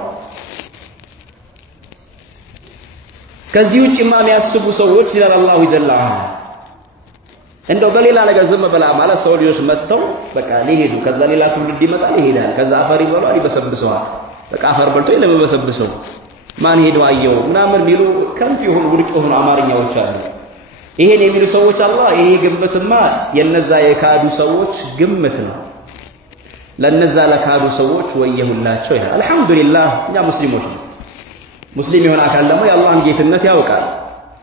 ከዚህ ውጭ የሚያስቡ ሰዎች ይላል አላሁ ጀለ ወዐላ እንደው በሌላ ነገር ዝም ብላ ማለት ሰው ልጆች መጥተው በቃ ሊሄዱ ከዛ ሌላ ትውልድ ይመጣል ይሄዳል ከዛ አፈር ይበላል ይበሰብሰዋል በቃ አፈር በልቶ ይለበሰብሰው ማን ሄደው አየው ምናምን ሚሉ ከንቱ ይሁን ውድቅ ይሁን አማርኛዎች አሉ ይሄን የሚሉ ሰዎች አላህ ይሄ ግምትማ የነዛ የካዱ ሰዎች ግምት ነው ለነዛ ለካዱ ሰዎች ወየሁላቸው ይላል አልহামዱሊላህ እኛ ሙስሊሞች ሙስሊም የሆነ አካል ደግሞ የአላህን ጌትነት ያውቃል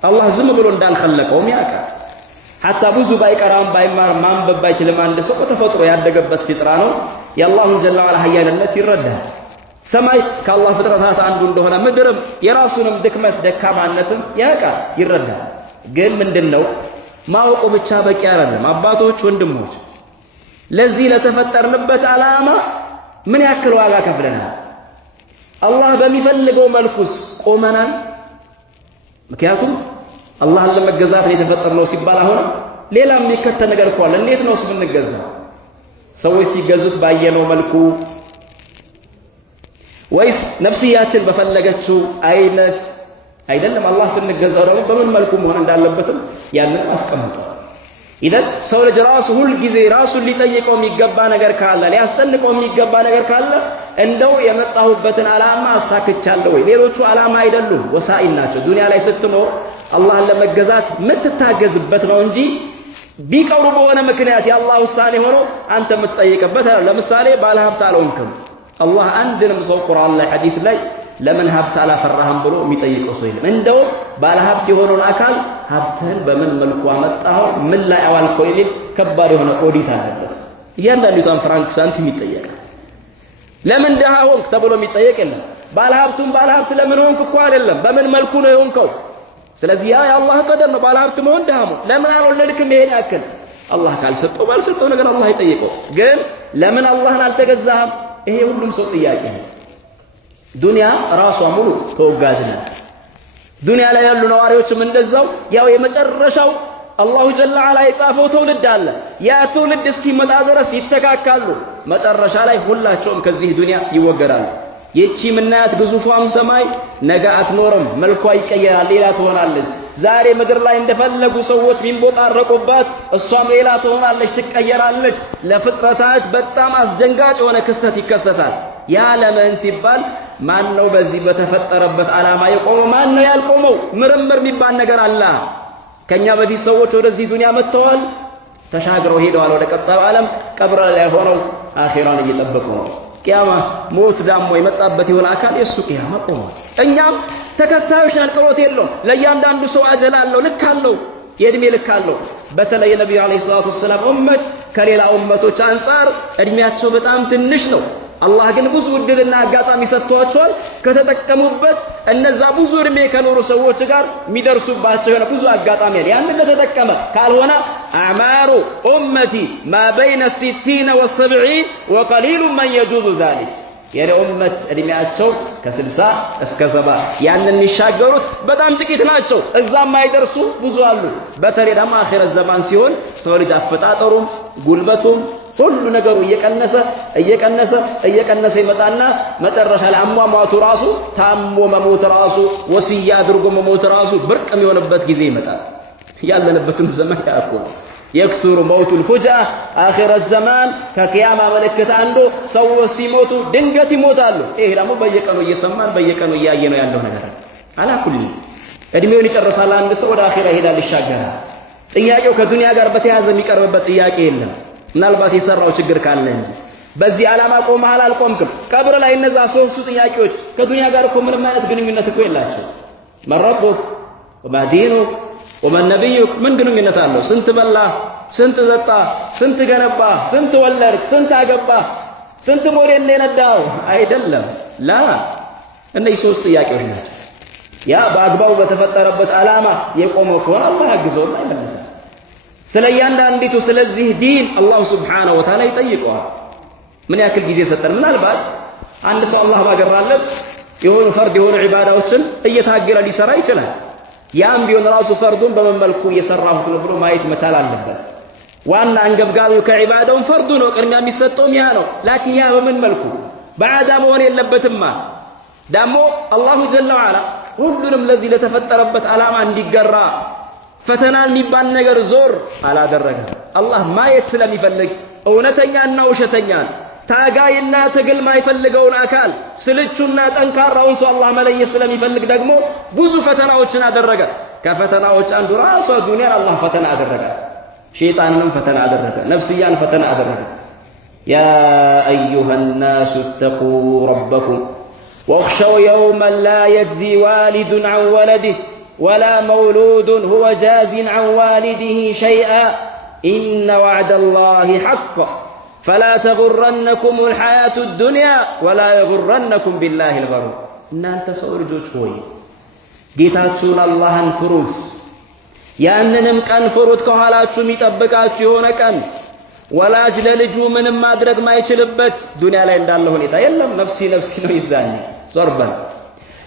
አላህ ዝም ብሎ እንዳልخለቀውም ያውቃል حتى ብዙ ባይቀራም ባይማር ማንበብ ባይችልም አንድ ሰው ተፈጥሮ ያደገበት ፍጥራ ነው የአላህን ጀለ ወዐላ ኃያልነት ይረዳል ሰማይ ከአላህ ፍጥረታት አንዱ እንደሆነ ምድርም የራሱንም ድክመት ደካማነትም ያውቃል ይረዳል ግን ምንድነው ማወቁ ብቻ በቂ አይደለም አባቶች ወንድሞች ለዚህ ለተፈጠርንበት ዓላማ ምን ያክል ዋጋ ከፍለናል አላህ በሚፈልገው መልኩስ ቆመናል ምክንያቱም አላህን ለመገዛት የተፈጠርነው ሲባል አሁን ሌላ የሚከተል ነገር እኮ አለ እንዴት ነውስ ብንገዛው ሰዎች ሲገዙት ባየነው መልኩ ወይስ ነፍስያችን በፈለገችው አይነት አይደለም አላህ ስንገዛው ደግሞ በምን መልኩ መሆን እንዳለበትም ያንን አስቀምጧል ኢደን ሰው ልጅ ራሱ ሁሉ ጊዜ ራሱን ሊጠይቀው የሚገባ ነገር ካለ ሊያስጠንቀው የሚገባ ነገር ካለ እንደው የመጣሁበትን ዓላማ አሳክቻለሁ ወይ ሌሎቹ ዓላማ አይደሉም ወሳኢል ናቸው ዱንያ ላይ ስትኖር አላህን ለመገዛት የምትታገዝበት ነው እንጂ ቢቀሩ በሆነ ምክንያት የአላህ ውሳኔ ሆኖ አንተ የምትጠይቅበት ለምሳሌ ባለሀብት አልሆንክም አላህ አንድንም ሰው ቁርአን ላይ ሐዲስ ላይ ለምን ሀብት አላፈራህም ብሎ የሚጠይቀው ሰው የለም እንደው ባለሀብት የሆነውን አካል ሀብትን በምን መልኩ አመጣው ምን ላይ አዋልከው ይል ከባድ የሆነ ኦዲት አለበት እያንዳንዱ ሰው ፍራንክ ሳንቲም ይጠየቃል ለምን ደሃ ሆንክ ተብሎ የሚጠየቅ የለም ባለሀብቱን ባለሀብት ለምን ሆንክ እኮ አይደለም በምን መልኩ ነው የሆንከው ስለዚህ ያ የአላህ ቀደር ነው ባለሀብት መሆን ደሃ መሆን ለምን አልወለድክም ይሄን ያክል አላህ ካልሰጠው ባልሰጠው ነገር አላህ ይጠይቀው ግን ለምን አላህን አልተገዛህም ይሄ ሁሉም ሰው ጥያቄ ነው ዱንያ ራሷ ሙሉ ተወጋጅ ናት ዱንያ ላይ ያሉ ነዋሪዎችም እንደዛው ያው የመጨረሻው አላሁ ጀለ ወዐላ የጻፈው ትውልድ አለ ያ ትውልድ እስኪመጣ ድረስ ይተካካሉ መጨረሻ ላይ ሁላቸውም ከዚህ ዱንያ ይወገዳሉ ይቺ ምናያት ግዙፏም ሰማይ ነገ አትኖርም መልኳ ይቀየራል ሌላ ትሆናለች ዛሬ ምድር ላይ እንደፈለጉ ሰዎች ቢንቦጣረቁባት እሷም ሌላ ትሆናለች ትቀየራለች ለፍጥረታት በጣም አስደንጋጭ የሆነ ክስተት ይከሰታል ያ ለምን ሲባል ማን ነው በዚህ በተፈጠረበት ዓላማ የቆመው ማን ነው ያልቆመው ምርምር የሚባል ነገር አለ ከኛ በዚህ ሰዎች ወደዚህ ዱንያ መጥተዋል ተሻግረው ሄደዋል ወደ ቀጣዩ ዓለም ቀብር ላይ ሆነው አኺራን እየጠበቁ ነው ቂያማ ሞት ዳሞ የመጣበት የሆነ አካል የሱ ቂያማ ቆሟል እኛም ተከታዮች አንቀሮት የለውም ለእያንዳንዱ ሰው አጀል አለው ልክ አለው የእድሜ ልክ አለው በተለይ ነብዩ አለይሂ ሰላቱ ወሰለም ኡመት ከሌላ ኡመቶች አንፃር እድሜያቸው በጣም ትንሽ ነው አላህ ግን ብዙ እድልና አጋጣሚ ሰጥቷቸዋል ከተጠቀሙበት እነዛ ብዙ እድሜ ከኖሩ ሰዎች ጋር የሚደርሱባቸው የሆነ ብዙ አጋጣሚ አለ ያንን ለተጠቀመ ካልሆነ አዕማሩ ኡመቲ ማ በይነ 60 و70 وقليل من يجوز ذلك የኔ ኡመት እድሜያቸው ከ60 እስከ 70 ያንን ይሻገሩት በጣም ጥቂት ናቸው እዛም ማይደርሱ ብዙ አሉ በተለይ ደግሞ አኺረት ዘማን ሲሆን ሰው ልጅ አፈጣጠሩም ጉልበቱም ሁሉ ነገሩ እየቀነሰ ይመጣና መጨረሻ ላይ አሟሟቱ ራሱ ታሞ መሞት ራሱ ወሲያ አድርጎ መሞት ራሱ ብርቅ የሚሆንበት ጊዜ ይመጣል ያለንበትም ዘመን ያቆ يكثر موت الفجأة آخر الزمان كقيامة ملكة عنده سوى سيموت دنجة يموتالو إيه لا مو بيكانو يسمان بيكانو ياينو يالو نجار على كل እድሜውን ይጨርሳል አንድ ሰው ወደ አኺራ ይሄዳል ይሻገራል ጥያቄው ከዱንያ ጋር በተያያዘ የሚቀርብበት ጥያቄ የለም ምናልባት የሰራው ችግር ካለ እንጂ በዚህ ዓላማ ቆመሃል አልቆምክም ቀብር ላይ እነዛ ሶስቱ ጥያቄዎች ከዱንያ ጋር እኮ ምንም አይነት ግንኙነት እኮ የላቸው መረቡክ ወማዲኑ ወመነብዩክ ምን ግንኙነት አለው ስንት በላ ስንት ዘጣ ስንት ገነባ ስንት ወለድክ ስንት አገባ ስንት ሞዴል ነዳው አይደለም ላ እነዚህ ሶስት ጥያቄዎች ናቸው ያ በአግባቡ በተፈጠረበት ዓላማ የቆመው ከሆነ አላህ ያግዘውና ይመልሳል ስለያንዳንዲቱ ስለዚህ ዲን አላህ Subhanahu Wa Ta'ala ይጠይቀዋል ምን ያክል ጊዜ ሰጠን ምናልባት አንድ ሰው አላህ ባገራለት የሆኑ ፈርድ የሆኑ ዒባዳዎችን እየታገለ ሊሰራ ይችላል። ያም ቢሆን ራሱ ፈርዱን በመመልኩ እየሰራሁት ነው ብሎ ማየት መቻል አለበት። ዋና አንገብጋቢው ከዒባዳው ፈርዱ ነው፣ ቅድሚያ የሚሰጠውም ያ ነው። ላኪን ያ በምን መልኩ በዓዳ መሆን የለበትማ። ደግሞ አላሁ ጀለ ወዐላ ሁሉንም ለዚህ ለተፈጠረበት ዓላማ እንዲገራ ፈተና የሚባል ነገር ዞር አላደረገም። አላህ ማየት ስለሚፈልግ እውነተኛና ውሸተኛን ታጋይና ትግል ማይፈልገውን አካል ስልቹና ጠንካራውን ሰው አላህ መለየት ስለሚፈልግ ደግሞ ብዙ ፈተናዎችን አደረገ። ከፈተናዎች አንዱ ራሷ ዱንያን አላህ ፈተና አደረገ። ሸይጣንንም ፈተና አደረገ። ነፍስያን ፈተና አደረገ። ያ አዩሃ الناس اتقوا ربكم واخشوا يوما لا يجزي والد عن ولده ولا مولود هو جاز عن والده شيئا إن وعد الله حق فلا تغرنكم الحياة الدنيا ولا يغرنكم بالله الغرور እናንተ ሰው ልጆች ሆይ ጌታችሁን አላህን ፍሩት። ያንንም ቀን ፍሩት ከኋላችሁ የሚጠብቃችሁ የሆነ ቀን ወላጅ ለልጁ ምንም ማድረግ ማይችልበት ዱንያ ላይ እንዳለ ሁኔታ የለም። ነፍሲ ነፍሲ ነው ይዛኝ ዞርበል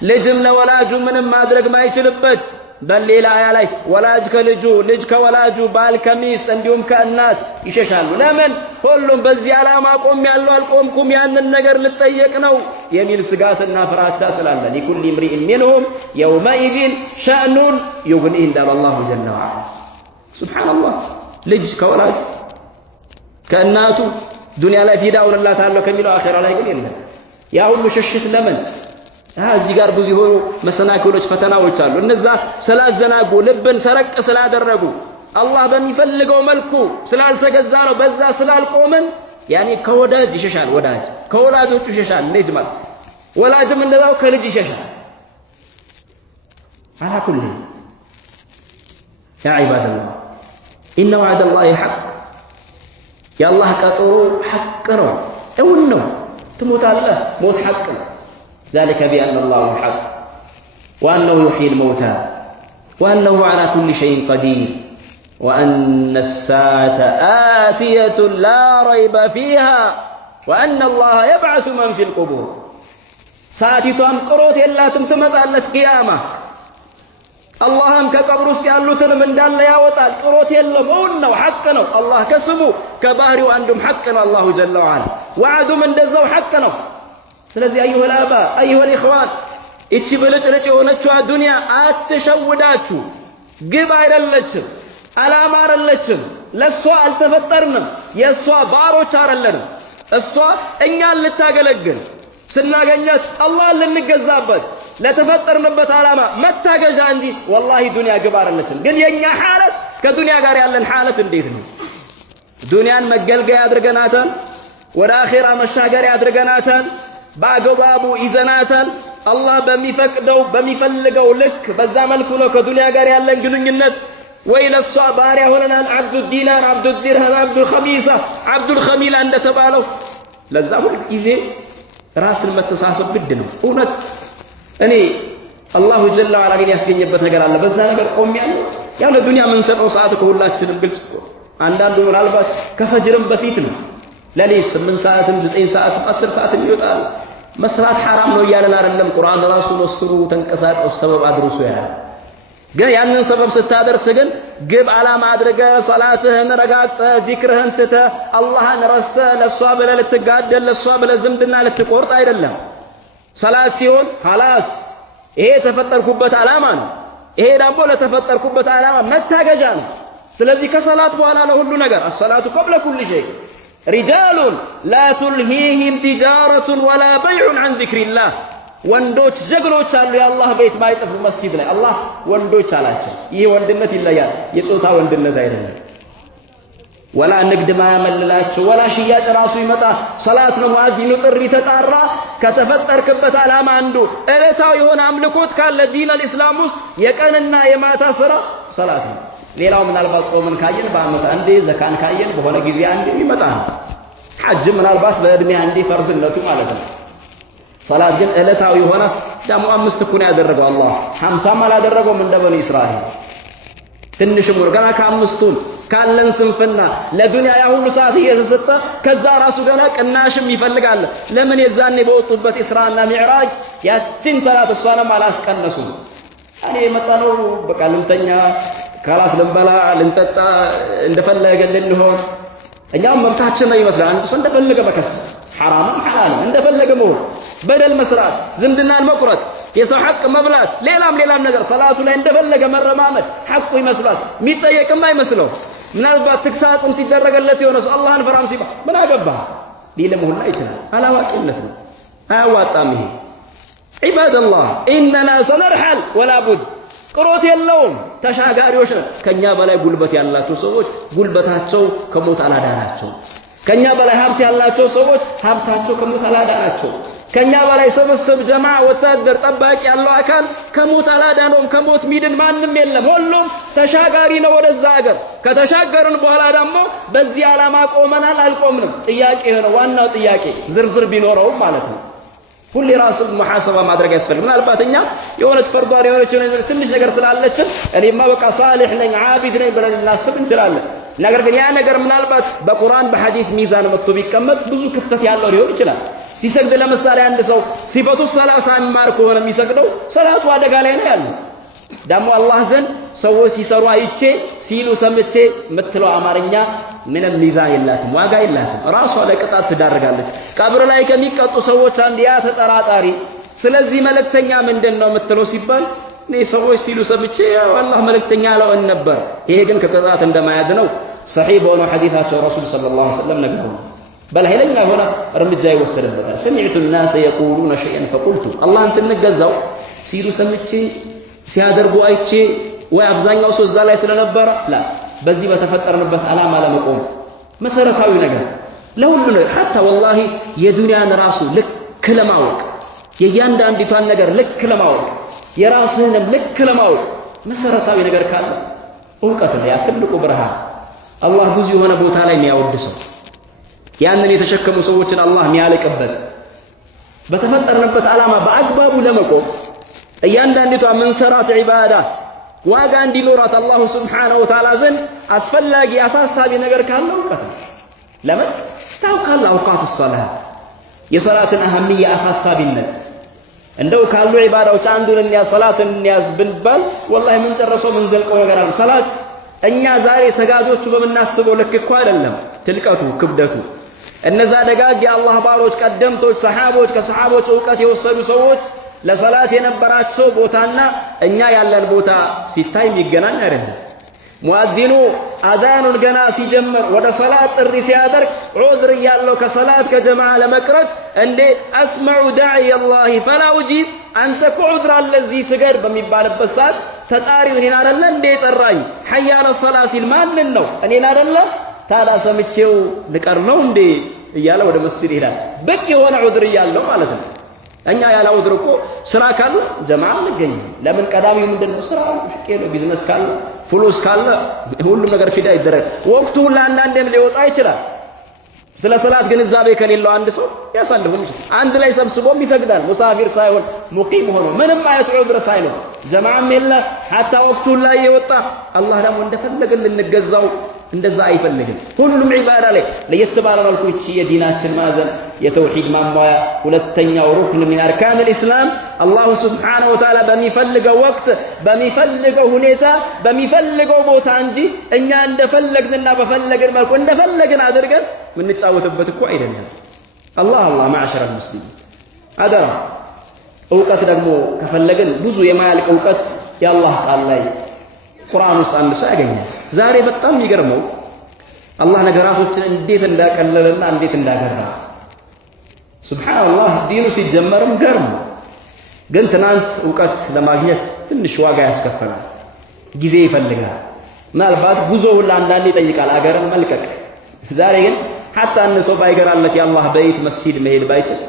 ልጅም ለወላጁ ምንም ማድረግ ማይችልበት በሌላ አያ ላይ ወላጅ ከልጁ ልጅ ከወላጁ ባል ከሚስት እንዲሁም ከእናት ይሸሻሉ። ለምን? ሁሉም በዚህ ዓላማ ቆም ያለው አልቆምኩም ያንን ነገር ልጠየቅ ነው የሚል ስጋትና ፍራቻ ስላለ لكل امرئ منهم يومئذ شأن يغنيه እንዳለ አላሁ ጀለ ወዐላ። ሱብሃንአላህ ልጅ ከወላጁ ከእናቱ ዱንያ ላይ ፊዳውንላታለሁ ከሚለው አኺራ ላይ ግን የለም። ያ ሁሉ ሽሽት ለምን? እዚህ ጋር ብዙ የሆኑ መሰናክሎች ፈተናዎች አሉ። እነዛ ስላዘናጉ ልብን ሰረቅ ስላደረጉ አላህ በሚፈልገው መልኩ ስላልተገዛ ነው በዛ ስላልቆምን ያኔ ከወዳጅ ይሸሻል። ወዳጅ ከወላጆቹ ይሸሻል። ልጅ ማለት ወላጅም እንደዛው ከልጅ ይሸሻል። على كل يا عباد الله إن وعد الله حق يا الله قطرو حق ነው እውን ነው ትሞታለህ ሞት حق ነው ذلك بأن الله حق وأنه يحيي الموتى وأنه على كل شيء قدير وأن الساعة آتية لا ريب فيها وأن الله يبعث من في القبور ساعتهم قروت إلا تمتمت قيامة اللهم كقبر استيالوتن من دال ياوطال قروت يلم اونو حق ነው الله كسبو كباري وعندهم حق الله جل وعلا وعدهم እንደዛው حق ነው ስለዚህ ايها الاباء ايها الاخوان እቺ በለጭለጭ የሆነችው ዱንያ አትሸውዳችሁ ግብ አይደለችም አላማ አይደለችም ለሷ አልተፈጠርንም የሷ ባሮች አይደለንም እሷ እኛን ልታገለግል ስናገኛት አላህን ልንገዛበት ለተፈጠርንበት ዓላማ መታገዣ እንጂ والله ዱንያ ግብ አይደለችም ግን የኛ ሐለት ከዱንያ ጋር ያለን ሐለት እንዴት ነው ዱንያን መገልገያ አድርገናታል ወደ አኺራ መሻገሪያ አድርገናታል ባገባቡ ይዘናታል አላህ በሚፈቅደው በሚፈልገው ልክ በዛ መልኩ ነው ከዱንያ ጋር ያለን ግንኙነት ወይ ለሷ ባሪያ ሆነናል አብዱ ዲናር አብዱ ድርሃም አብዱ ኸሚሳ አብዱ ኸሚላ እንደተባለው ለዛ ሁሉ ጊዜ ራስን መተሳሰብ ግድ ነው እውነት እኔ አላሁ ጀለ ወዐላ ግን ያስገኘበት ነገር አለ በዛ ነገር ቆሚያለሁ ያው ለዱንያ ምን ሰጠው ሰዓት ከሁላችንም ግልጽ አንዳንዱ ምናልባት ከፈጅርም በፊት ነው ለሊት 8 ሰዓትም 9 ሰዓትም 10 ሰዓትም ይወጣል መስራት حرام ነው እያለን አይደለም ቁርአን ራሱ ወስሩ ተንቀሳቀስ ሰበብ አድርሱ ያለ ግን ያንን ሰበብ ስታደርስ ግን ግብ ዓላማ አድርገ ሶላትህን ረጋግጠ ዚክርህን ትተ አላህን ረስተ ለሷ ብለህ ልትጋደል ለሷ ብለህ ዝምድና ልትቆርጥ አይደለም ሰላት ሲሆን خلاص ይሄ ተፈጠርኩበት ዓላማ ነው ይሄ ደግሞ ለተፈጠርኩበት ዓላማ መታገጃ ነው ስለዚህ ከሰላት በኋላ ለሁሉ ነገር الصلاه قبل كل شيء رجال لا تلهيهم تجارة ولا بيع عن ذكر الله ወንዶች ጀግኖች አሉ የአላህ ቤት ማይጠፉ መስጊድ ላይ አላህ ወንዶች አላቸው ይሄ ወንድነት ይለያል የጾታ ወንድነት አይደለም ወላ ንግድ ማያመልላቸው ወላ ሽያጭ ራሱ ይመጣ ሶላት ነው ሙአዚኑ ጥሪ ተጣራ ከተፈጠርክበት ዓላማ አንዱ እለታው የሆነ አምልኮት ካለ ዲን አልእስላም ውስጥ የቀንና የማታ ስራ ሶላት ነው ሌላው ምናልባት ጾምን ካየን በአመት አንዴ ዘካን ካየን በሆነ ጊዜ አንዴ ይመጣል ሐጅ ምናልባት በእድሜ አንዴ ፈርድነቱ ማለት ነው ሶላት ግን እለታው የሆነ ደግሞ 5 እኮ ነው ያደረገው አላህ 50 አላደረገውም እንደ በኒ እስራኤል ትንሽም ወር ገና ከአምስቱን ካለን ስንፍና ለዱንያ ያ ሁሉ ሰዓት እየተሰጠ ከዛ ራሱ ገና ቅናሽም ይፈልጋል። ለምን የዛኔ በወጡበት ኢስራና ሚዕራጅ ያችን ሰላት እሷንም አላስቀነሱም? እኔ መጣነው በቃ ልንተኛ ካላስ ልንበላ ልንጠጣ እንደፈለገ ልንሆን እኛም መብታችን ነው ይመስላል። አንድ ሰው እንደፈለገ መከሰስ ሐራምም ሐላልም እንደፈለገ መሆን በደል መስራት ዝምድናን መቁረጥ የሰው ሐቅ መብላት ሌላም ነገር ሰላቱ ላይ እንደፈለገ መረማመድ ሐቁ ይመስላል የሚጠየቅም አይመስለው። ምናልባት ተክሳጽም ሲደረገለት የሆነ ሰው አላህን ፈራም ሲባ ምን አገባህ ሊልም ሁላ ይችላል። አላዋቂነት ነው፣ አያዋጣም ይሄ። ዒባደላህ ኢነና ሰነርሐል ወላ ቡድ ቅሮት የለውም ተሻጋሪዎች ነን። ከኛ በላይ ጉልበት ያላቸው ሰዎች ጉልበታቸው ከሞት አላዳናቸው። ከኛ በላይ ሀብት ያላቸው ሰዎች ሀብታቸው ከሞት አላዳናቸው። ከኛ በላይ ስብስብ ጀማ ወታደር ጠባቂ ያለው አካል ከሞት አላዳነውም። ከሞት ሚድን ማንም የለም። ሁሉም ተሻጋሪ ነው ወደዛ ሀገር። ከተሻገርን በኋላ ደግሞ በዚህ ዓላማ ቆመናል አልቆምንም ጥያቄ ነው ዋናው ጥያቄ፣ ዝርዝር ቢኖረውም ማለት ነው። ሁሌ ራስን ሙሐሰባ ማድረግ ያስፈልጋል። ምናልባት እኛ የሆነች ፈርዷን የሆነች ትንሽ ነገር ስላለችን እኔማ በቃ ሳሊህ ነኝ ዓቢድ ነኝ ብለን እናስብ እንችላለን። ነገር ግን ያ ነገር ምናልባት በቁርአን በሐዲስ ሚዛን መጥቶ ቢቀመጥ ብዙ ክፍተት ያለው ሊሆን ይችላል። ሲሰግድ ለምሳሌ አንድ ሰው ሲፈቱ ሰላት ሳይማር ከሆነ የሚሰግደው ሰላቱ አደጋ ላይ ነው ያለው። ደግሞ አላህ ዘንድ ሰዎች ሲሰሩ አይቼ ሲሉ ሰምቼ የምትለው አማርኛ ምንም ሚዛን የላትም፣ ዋጋ የላትም። ራሷ ለቅጣት ትዳርጋለች። ቀብር ላይ ከሚቀጡ ሰዎች አንድ ያ ተጠራጣሪ ስለዚህ መልእክተኛ ምንድነው የምትለው ሲባል እኔ ሰዎች ሲሉ ሰምቼ አላህ መልእክተኛ አለውን ነበር። ይሄ ግን ከቅጣት እንደማያድነው ሰሒህ በሆነው ሐዲሳቸው ረሱል ሰለላሁ ዐለይሂ ወሰለም ነገሩ። በል ኃይለኛ ሆነ እርምጃ ይወሰድበታል። ሰሚዕቱ الناس يقولون شيئا فقلت አላህን ስንገዛው ሲሉ ሰምቼ ሲያደርጉ አይቼ ወይ አብዛኛው ሰው እዛ ላይ ስለነበረ በዚህ በተፈጠርንበት ዓላማ ለመቆም መሰረታዊ ነገር ለሁሉ ነገር ሐታ ወላሂ የዱንያን ራሱ ልክ ለማወቅ የእያንዳንዲቷን ነገር ልክ ለማወቅ የራስህንም ልክ ለማወቅ መሰረታዊ ነገር ካለ እውቀት ነው። ያ ትልቁ ብርሃን አላህ ብዙ የሆነ ቦታ ላይ የሚያወድሰው ያንን የተሸከሙ ሰዎችን አላህ የሚያልቅበት በተፈጠርንበት ዓላማ በአግባቡ ለመቆም እያንዳንዲቷ መንሰራት ዒባዳ ዋጋ እንዲኖራት አላሁ ስብሓነሁ ወተዓላ ዘንድ አስፈላጊ አሳሳቢ ነገር ካለ እውቀት ነው። ለምን ታውቃለህ? አውቃት ሰላት የሰላትን አህምያ አሳሳቢነት እንደው ካሉ ዒባዳዎች አንዱን እንያዝ ሰላትን እንያዝ ብንባል ወላሂ ምን ጨረሰው ምን ዘልቀው ነገር አለ። ሰላት እኛ ዛሬ ሰጋጆቹ በምናስበው ልክ እኮ አይደለም ትልቀቱ ክብደቱ። እነዛ ደጋግ የአላህ ባሮች ቀደምቶች ሰሃቦች ከሰሃቦች ዕውቀት የወሰዱ ሰዎች ለሰላት የነበራቸው ቦታና እኛ ያለን ቦታ ሲታይ የሚገናኝ አይደለም። ሙአዚኑ አዛኑን ገና ሲጀምር ወደ ሰላት ጥሪ ሲያደርግ ዑዝር ያለው ከሰላት ከጀማዓ ለመቅረት እንዴ አስመዑ ዳዒ አላህ ፈላ ኡጂብ አንተ እኮ ዑዝር አለ እዚህ ስገድ በሚባልበት ሰዓት ተጣሪው እኔን አይደለ እንዴ ጠራኝ ሐያ ዐለ ሰላት ሲል ማንን ነው? እኔን አይደለ? ታዲያ ሰምቼው ልቀር ነው እንዴ እያለ ወደ መስጂድ ይሄዳል። በቂ የሆነ ዑዝር ያለው ማለት ነው። እኛ ያለ ዑዝር እኮ ስራ ካለ ጀማዓ እንገኝ። ለምን ቀዳሚው ምንድነው? ስራ ነው። ቢዝነስ ካለ ፍሉስ ካለ ሁሉም ነገር ፊዳ ይደረግ። ወቅቱ ለአንዳንዴም ሊወጣ ይችላል። ስለ ሰላት ግንዛቤ ከሌለው አንድ ሰው ያሳልፉም አንድ ላይ ሰብስቦም ይሰግዳል። ሙሳፊር ሳይሆን ሙቂም ሆኖ ምንም አይነት ዑዝር ሳይኖር ጀማዓም የለ ሐታ ወቅቱ ላይ የወጣ አላህ ደግሞ እንደፈለገን ልንገዛው እንደዛ አይፈልግም። ሁሉም ዒባዳ ላይ ለየት ባለ መልኩ እቺ የዲናችን ማዕዘን የተውሂድ ማሟያ ሁለተኛው ሩክን ሚን አርካን الاسلام አላሁ ሱብሓነሁ ወተዓላ በሚፈልገው ወቅት በሚፈልገው ሁኔታ በሚፈልገው ቦታ እንጂ እኛ እንደፈለግንና በፈለግን መልኩ እንደፈለግን አድርገን ምንጫወትበት እኮ አይደለም። አላህ ማዕሸረ ሙስሊሚን አደራ ዕውቀት ደግሞ ከፈለግን ብዙ የማያልቅ ዕውቀት የአላህ ቃል ላይ ቁርአን ውስጥ አንድ ሰው ያገኛል። ዛሬ በጣም የሚገርመው አላህ ነገራቶችን እንዴት እንዳቀለለና እንዴት እንዳገራ ሱብሃንአላህ። ዲኑ ሲጀመርም ገርም ግን ትናንት ዕውቀት ለማግኘት ትንሽ ዋጋ ያስከፈላል፣ ጊዜ ይፈልጋል። ምናልባት ጉዞ ሁላ አንዳንዴ ይጠይቃል አገርን መልቀቅ። ዛሬ ግን ሐታ እነሱ ባይገራለት የአላህ በይት መስጂድ መሄድ ባይችል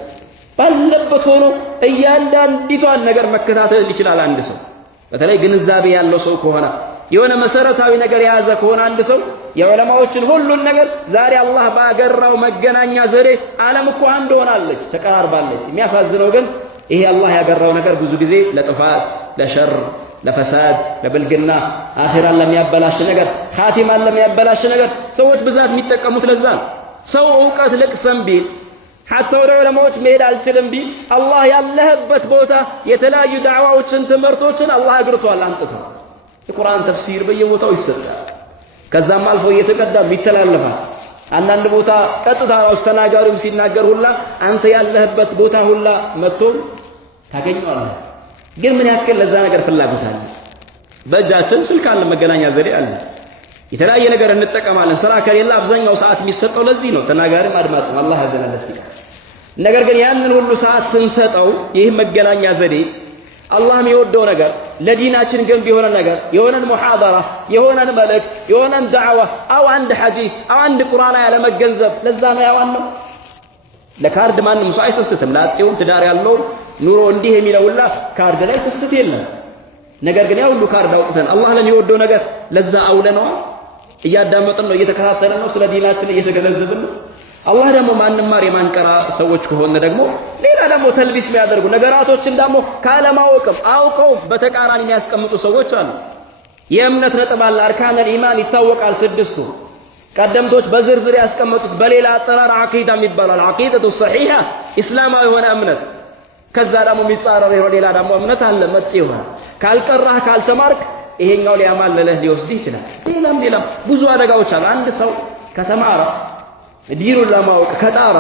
ባለበት ሆኖ እያንዳንዲቷን ነገር መከታተል ይችላል አንድ ሰው። በተለይ ግንዛቤ ያለው ሰው ከሆነ የሆነ መሰረታዊ ነገር የያዘ ከሆነ አንድ ሰው የዑለማዎችን ሁሉን ነገር ዛሬ አላህ ባገራው መገናኛ ዘዴ ዓለም እኮ አንድ ሆናለች፣ ተቀራርባለች። የሚያሳዝነው ግን ይሄ አላህ ያገራው ነገር ብዙ ጊዜ ለጥፋት ለሸር ለፈሳድ ለብልግና አኺራን ለሚያበላሽ ነገር ኻቲማን ለሚያበላሽ ነገር ሰዎች ብዛት የሚጠቀሙት ለዛ ነው። ሰው ዕውቀት ልቅሰም ቢል ሐታ ወደ ዑለማዎች መሄድ አልችልም ቢል አላህ ያለህበት ቦታ የተለያዩ ዳዕዋዎችን ትምህርቶችን አላህ አግርቷል አንጥቷል። የቁርአን ተፍሲር በየቦታው ይሰጣል። ከዛም አልፎ እየተቀዳም ይተላለፋል። አንዳንድ ቦታ ቀጥታ ራሱ ተናጋሪው ሲናገር ሁላ አንተ ያለህበት ቦታ ሁላ መጥቶ ታገኘዋለህ። ግን ምን ያክል ለዛ ነገር ፍላጎት አለ? በእጃችን ስልክ አለ፣ መገናኛ ዘዴ አለ፣ የተለያየ ነገር እንጠቀማለን። ስራ ከሌለ አብዛኛው ሰዓት የሚሰጠው ለዚህ ነው፣ ተናጋሪም አድማጭም አላህ ያዘነለት ይላል። ነገር ግን ያንን ሁሉ ሰዓት ስንሰጠው ይህ መገናኛ ዘዴ አላህ የሚወደው ነገር ለዲናችን ገንቢ የሆነ ነገር የሆነን ሙሐደራ የሆነን መልእክት የሆነን ዳዕዋ አው አንድ ሐዲስ አው አንድ ቁርአን ያለ መገንዘብ ለዛ ነው ያዋነው። ለካርድ ማንም ሰው አይሰስትም። ላጤውም ትዳር ያለው ኑሮ እንዲህ የሚለውላ ካርድ ላይ ስስት የለም። ነገር ግን ያ ሁሉ ካርድ አውጥተን አላህ ለሚወደው ነገር ለዛ አውለነዋል። እያዳመጥን ነው፣ እየተከታተልን ነው፣ ስለ ዲናችን እየተገነዘብን ነው። አላህ ደግሞ ማንማር የማንቀራ ሰዎች ከሆነ ደግሞ ሌላ ደግሞ ተልቢስ የሚያደርጉ ነገራቶችን ደግሞ ካለማወቅም አውቀው በተቃራኒ የሚያስቀምጡ ሰዎች አሉ። የእምነት ነጥብ አለ፣ አርካነል ኢማን ይታወቃል፣ ስድስቱ ቀደምቶች በዝርዝር ያስቀመጡት በሌላ አጠራር አቂዳ የሚባለው አቂደቱ ሰሒሃ ኢስላማዊ የሆነ እምነት። ከዛ ደግሞ የሚጻረር የሆነ ሌላ ደግሞ እምነት አለ፣ መጤ ይሆናል። ካልቀራህ ካልተማርክ ይሄኛው ሊያማልልህ ሊወስድህ ይችላል። ሌላም ብዙ አደጋዎች አሉ። አንድ ሰው ከተማረ ዲኑን ለማወቅ ከጣረ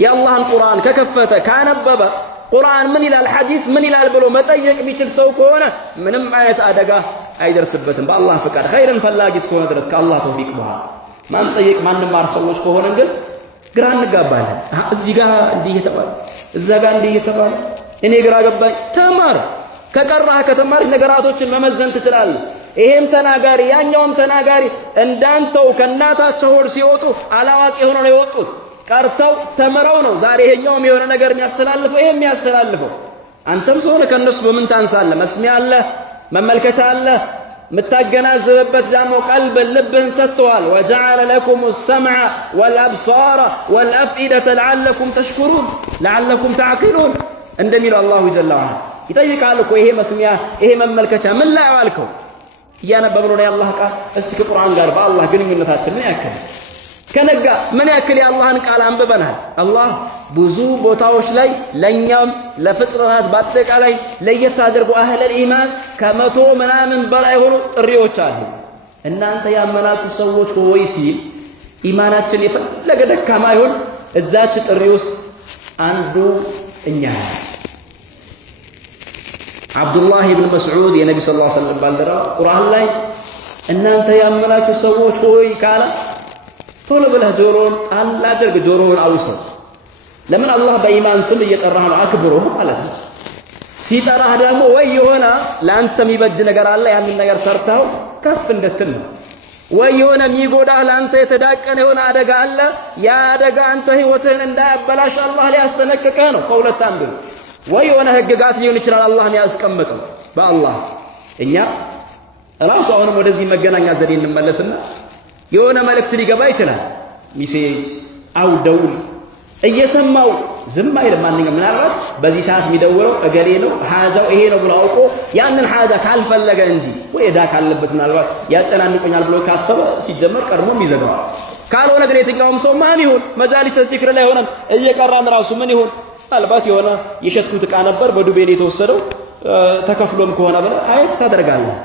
የአላህን ቁርአን ከከፈተ ካነበበ ቁርአን ምን ይላል ሐዲስ ምን ይላል ብሎ መጠየቅ የሚችል ሰው ከሆነ ምንም አይነት አደጋ አይደርስበትም በአላህ ፍቃድ። ኸይርን ፈላጊ እስከሆነ ድረስ ከአላህ ተውፊቅ በኋላ ማንጠይቅ ማንማር ሰዎች ከሆነ ግን ግራ እንጋባለን። እዚህ ጋር እንዲህ የተባለ እዛ ጋር እንዲህ የተባለ እኔ ግራ ገባኝ። ተማር። ከቀራህ ከተማርክ ነገራቶችን መመዘን ትችላለህ። ይሄም ተናጋሪ ያኛውም ተናጋሪ እንዳንተው ከእናታቸው ሆድ ሲወጡ አላዋቂ ሆነው ነው የወጡት። ቀርተው ተምረው ነው ዛሬ ይሄኛውም የሆነ ነገር የሚያስተላልፈው ይሄም የሚያስተላልፈው። አንተም ሰው ነህ ከእነሱ በምን ታንሳለህ? መስሚያ አለ፣ መመልከቻ አለ፣ የምታገናዝብበት ደግሞ ቀልብ ልብህን ሰጥተዋል። ወጀዐለ ለኩም ሰምዐ ወልአብሳረ ወልአፍኢደተ ለዐለኩም ተሽኩሩን ለዐለኩም ተዕቂሉን እንደሚለው አላሁ ጀለ ወዐላ ይጠይቃል እኮ ይሄ መስሚያ ይሄ መመልከቻ ምን ላይ አዋልከው? እያነበብን ነው የአላህ ቃል። እስቲ ከቁርአን ጋር በአላህ ግንኙነታችን ምን ያክል ከነጋ ምን ያክል የአላህን ቃል አንብበናል? አላህ ብዙ ቦታዎች ላይ ለኛም ለፍጥረታት በአጠቃላይ ለየት አድርጎ አህለል ኢማን ከመቶ ምናምን በላይ ሆኑ ጥሪዎች አሉ። እናንተ ያመናችሁ ሰዎች ሆይ ሲል ኢማናችን የፈለገ ደካማ ይሁን እዛች ጥሪ ውስጥ አንዱ እኛ አብዱላህ ኢብኑ መስዑድ የነቢ ሰለላሁ ዐለይሂ ወሰለም ባልደረባ ቁርአን ላይ እናንተ ያመናችሁ ሰዎች ሆይ ካለ ቶሎ ብለህ ጆሮውን ጣል አድርግ፣ ጆሮውን አውሰው። ለምን አላህ በኢማን ስም እየጠራህ ነው፣ አክብሮህ ማለት ነው። ሲጠራህ ደግሞ ወይ የሆነ ለአንተ የሚበጅ ነገር አለ፣ ያንን ነገር ሰርተው ከፍ እንድትል ነው። ወይ የሆነ የሚጎዳህ ለአንተ የተዳቀነ የሆነ አደጋ አለ፣ ያ አደጋ አንተ ህይወትህን እንዳያበላሽ አላህ ሊያስጠነቅቅህ ነው። ከሁለት አንዱ ነው። ወይ የሆነ ህግጋት ሊሆን ይችላል አላህ ያስቀመጠው በአላህ። እኛ ራሱ አሁንም ወደዚህ መገናኛ ዘዴ እንመለስና የሆነ መልእክት ሊገባ ይችላል፣ ሚሴጅ አው ደውል እየሰማው ዝም አይልም። ማንኛውም ምናልባት በዚህ ሰዓት የሚደውለው እገሌ ነው ሐጃው ይሄ ነው ብሎ አውቆ ያንን ሐጃ ካልፈለገ እንጂ ወይ እዳ ካለበት ምናልባት ያጨናንቆኛል ብሎ ካሰበ ሲጀመር ቀድሞም ይዘጋዋል። ካልሆነ ግን የትኛውም ሰው ማን ይሁን መጃሊስ ዚክር ላይ ሆነን እየቀራን ራሱ ምን ይሁን ምናልባት የሆነ የሸጥኩት ዕቃ ነበር በዱቤ ነው የተወሰደው ተከፍሎም ከሆነ ብለህ አየት ታደርጋለህ።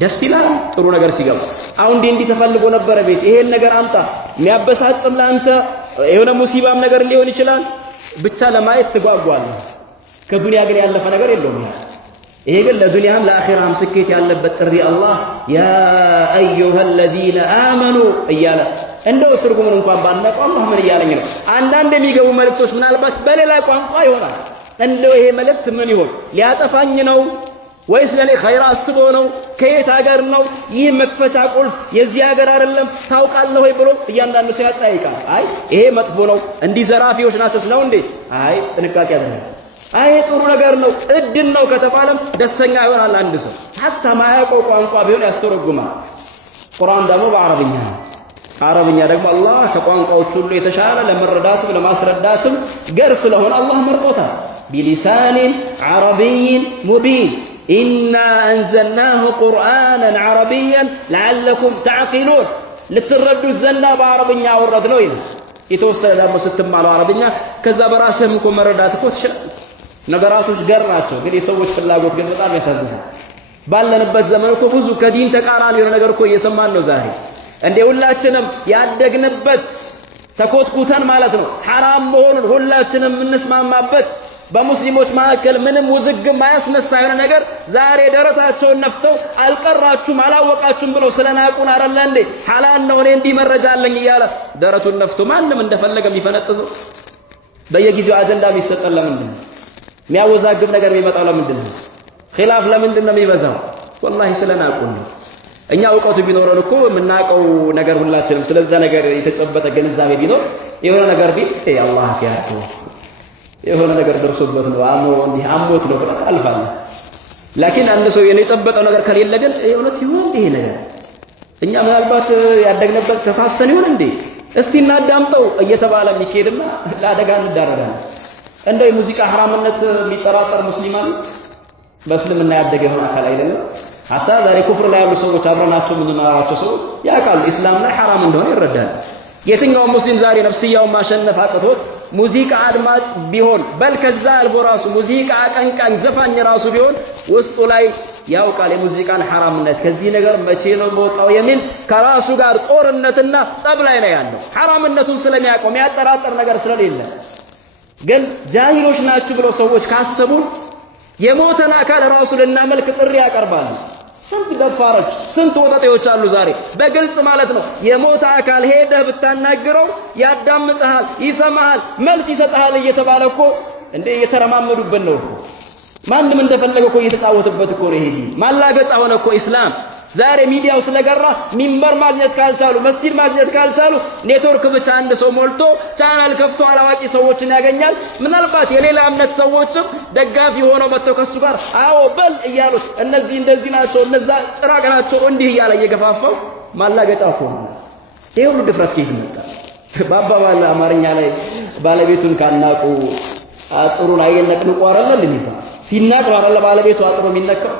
ደስ ይላል ጥሩ ነገር ሲገባ። አሁን እንዲህ ተፈልጎ ነበር ቤት ይሄን ነገር አምጣ የሚያበሳጭም ለአንተ የሆነ ሙሲባም ነገር ሊሆን ይችላል። ብቻ ለማየት ትጓጓለህ። ከዱንያ ግን ያለፈ ነገር የለውም። ይሄ ግን ለዱንያም ለአኺራም ስኬት ያለበት ጥሪ አላህ ያ አዩሃ الذين آمنوا እያለ እንደው ትርጉሙን እንኳን ባናውቅ አላህ ምን እያለኝ ነው? አንዳንድ የሚገቡ መልእክቶች ምናልባት በሌላ ቋንቋ ይሆናል። እንደው ይሄ መልእክት ምን ይሆን? ሊያጠፋኝ ነው ወይስ ለኔ ኸይር አስቦ ነው? ከየት ሀገር ነው? ይህ መክፈቻ ቁልፍ የዚህ ሀገር አይደለም ታውቃለህ ወይ ብሎ እያንዳንዱ ሰው ያጠይቃል። አይ ይሄ መጥፎ ነው እንዲህ ዘራፊዎች ናቸው ነው እንዴ? አይ ጥንቃቄ አድርግ። አይ ጥሩ ነገር ነው እድል ነው ከተባለም ደስተኛ ይሆናል አንድ ሰው። ሐታ ማያውቀው ቋንቋ ቢሆን ያስተረጉማል። ቁርአን ደግሞ በአረብኛ ነው። አረብኛ ደግሞ አላህ ከቋንቋዎች ሁሉ የተሻለ ለመረዳትም ለማስረዳትም ገር ስለሆነ አላህ መርጦታል። ቢሊሳኒን አረቢይን ሙቢን ኢና አንዘልናሁ ቁርአናን ዐረቢያን ለዐለኩም ተዕቂሉን ልትረዱት ዘንዳ በአረብኛ አወረድነው ይላል። የተወሰነ ደግሞ ስትማሩ አረብኛ ከዛ በራስህም እኮ መረዳት እኮ ትችላለህ። ነገራቶች ገር ናቸው፣ ግን የሰዎች ፍላጎት ግን በጣም ያሳዝናል። ባለንበት ዘመን እኮ ብዙ ከዲን ተቃራኒ የሆነ ነገር እኮ እየሰማን ነው ዛሬ። እንደ ሁላችንም ያደግንበት ተኮትኩተን ማለት ነው ሐራም መሆኑን ሁላችንም የምንስማማበት በሙስሊሞች መካከል ምንም ውዝግብ ማያስነሳ የሆነ ነገር ዛሬ ደረታቸውን ነፍተው አልቀራችሁም አላወቃችሁም ብለው ስለናቁን አይደለ እንዴ ሐላል ነው እኔ እንዲህ መረጃ አለኝ እያለ ደረቱን ነፍቶ ማንም እንደፈለገ የሚፈነጥሰው? በየጊዜው አጀንዳ የሚሰጠን ለምንድን ነው? የሚያወዛግብ ነገር የሚመጣው ለምንድን ነው? ኺላፍ ለምንድን ነው የሚበዛው? ወላሂ ስለናቁን ነው። እኛ እውቀቱ ቢኖረን እኮ የምናውቀው ነገር ሁላችንም ስለዛ ነገር የተጨበጠ ግንዛቤ ቢኖር የሆነ ነገር ቢል አላህ ያርከው የሆነ ነገር ደርሶበት ነው እንዲህ አሞት ነው ብለህ አልፋለህ። ላኪን አንድ ሰው የጨበጠው ነገር ከሌለ ግን እውነት ይሁን ይሄ ነገር እኛ ምናልባት ያደግንበት ተሳስተን ይሁን እንዴ እስቲ እናዳምጠው እየተባለ የሚካሄድማ ለአደጋ እንዳረጋለን። እንደው የሙዚቃ ሐራምነት የሚጠራጠር ሙስሊም አለ? በእስልምና ያደገ የሆነ አካል አይደለም። ሐታ ዛሬ ኩፍር ላይ ያሉ ሰዎች አብረናቸው የምንማራቸው ሰዎች ያውቃሉ ኢስላም ላይ ሐራም እንደሆነ ይረዳል። የትኛው ሙስሊም ዛሬ ነፍስያውን ማሸነፍ አቅቶት ሙዚቃ አድማጭ ቢሆን በል ከዛ አልፎ ራሱ ሙዚቃ አቀንቃኝ ዘፋኝ ራሱ ቢሆን ውስጡ ላይ ያውቃል የሙዚቃን ሐራምነት ከዚህ ነገር መቼ ነው መውጣው የሚል ከራሱ ጋር ጦርነትና ጸብ ላይ ነው ያለው። ሐራምነቱን ስለሚያውቀው የሚያጠራጥር ነገር ስለሌለ ግን ጃሂሎች ናችሁ ብለው ሰዎች ካሰቡ የሞተን አካል ራሱ ልናመልክ ጥሪ ያቀርባሉ። ስንት ደፋሮች ስንት ወጣቶች አሉ ዛሬ በግልጽ ማለት ነው የሞተ አካል ሄደህ ብታናግረው ያዳምጥሃል፣ ይሰማሃል፣ መልስ ይሰጥሃል እየተባለ እኮ እንደ እየተረማመዱበት ነው እኮ ማንም እንደፈለገ እኮ እየተጫወተበት እኮ ነው። ይሄ ማላገጫ ሆነ እኮ ኢስላም። ዛሬ ሚዲያው ስለገራ ሚንበር ማግኘት ካልቻሉ መስጂድ ማግኘት ካልቻሉ ኔትወርክ ብቻ አንድ ሰው ሞልቶ ቻናል ከፍቶ አላዋቂ ሰዎችን ያገኛል። ምናልባት የሌላ እምነት ሰዎችም ደጋፊ ሆነው መጥተው ከሱ ጋር አዎ በል እያሉ እነዚህ እንደዚህ ናቸው እነዛ ጭራቅ ናቸው እንዲህ እያለ እየገፋፋው ማላገጫ ሆነ። ይሄ ሁሉ ድፍረት ከየት መጣ? በአባባል አማርኛ ላይ ባለቤቱን ካናቁ አጥሩን አይነቅንቁ አይደል የሚባል ሲናቅ አይደል ባለቤቱ አጥሩ የሚነካው።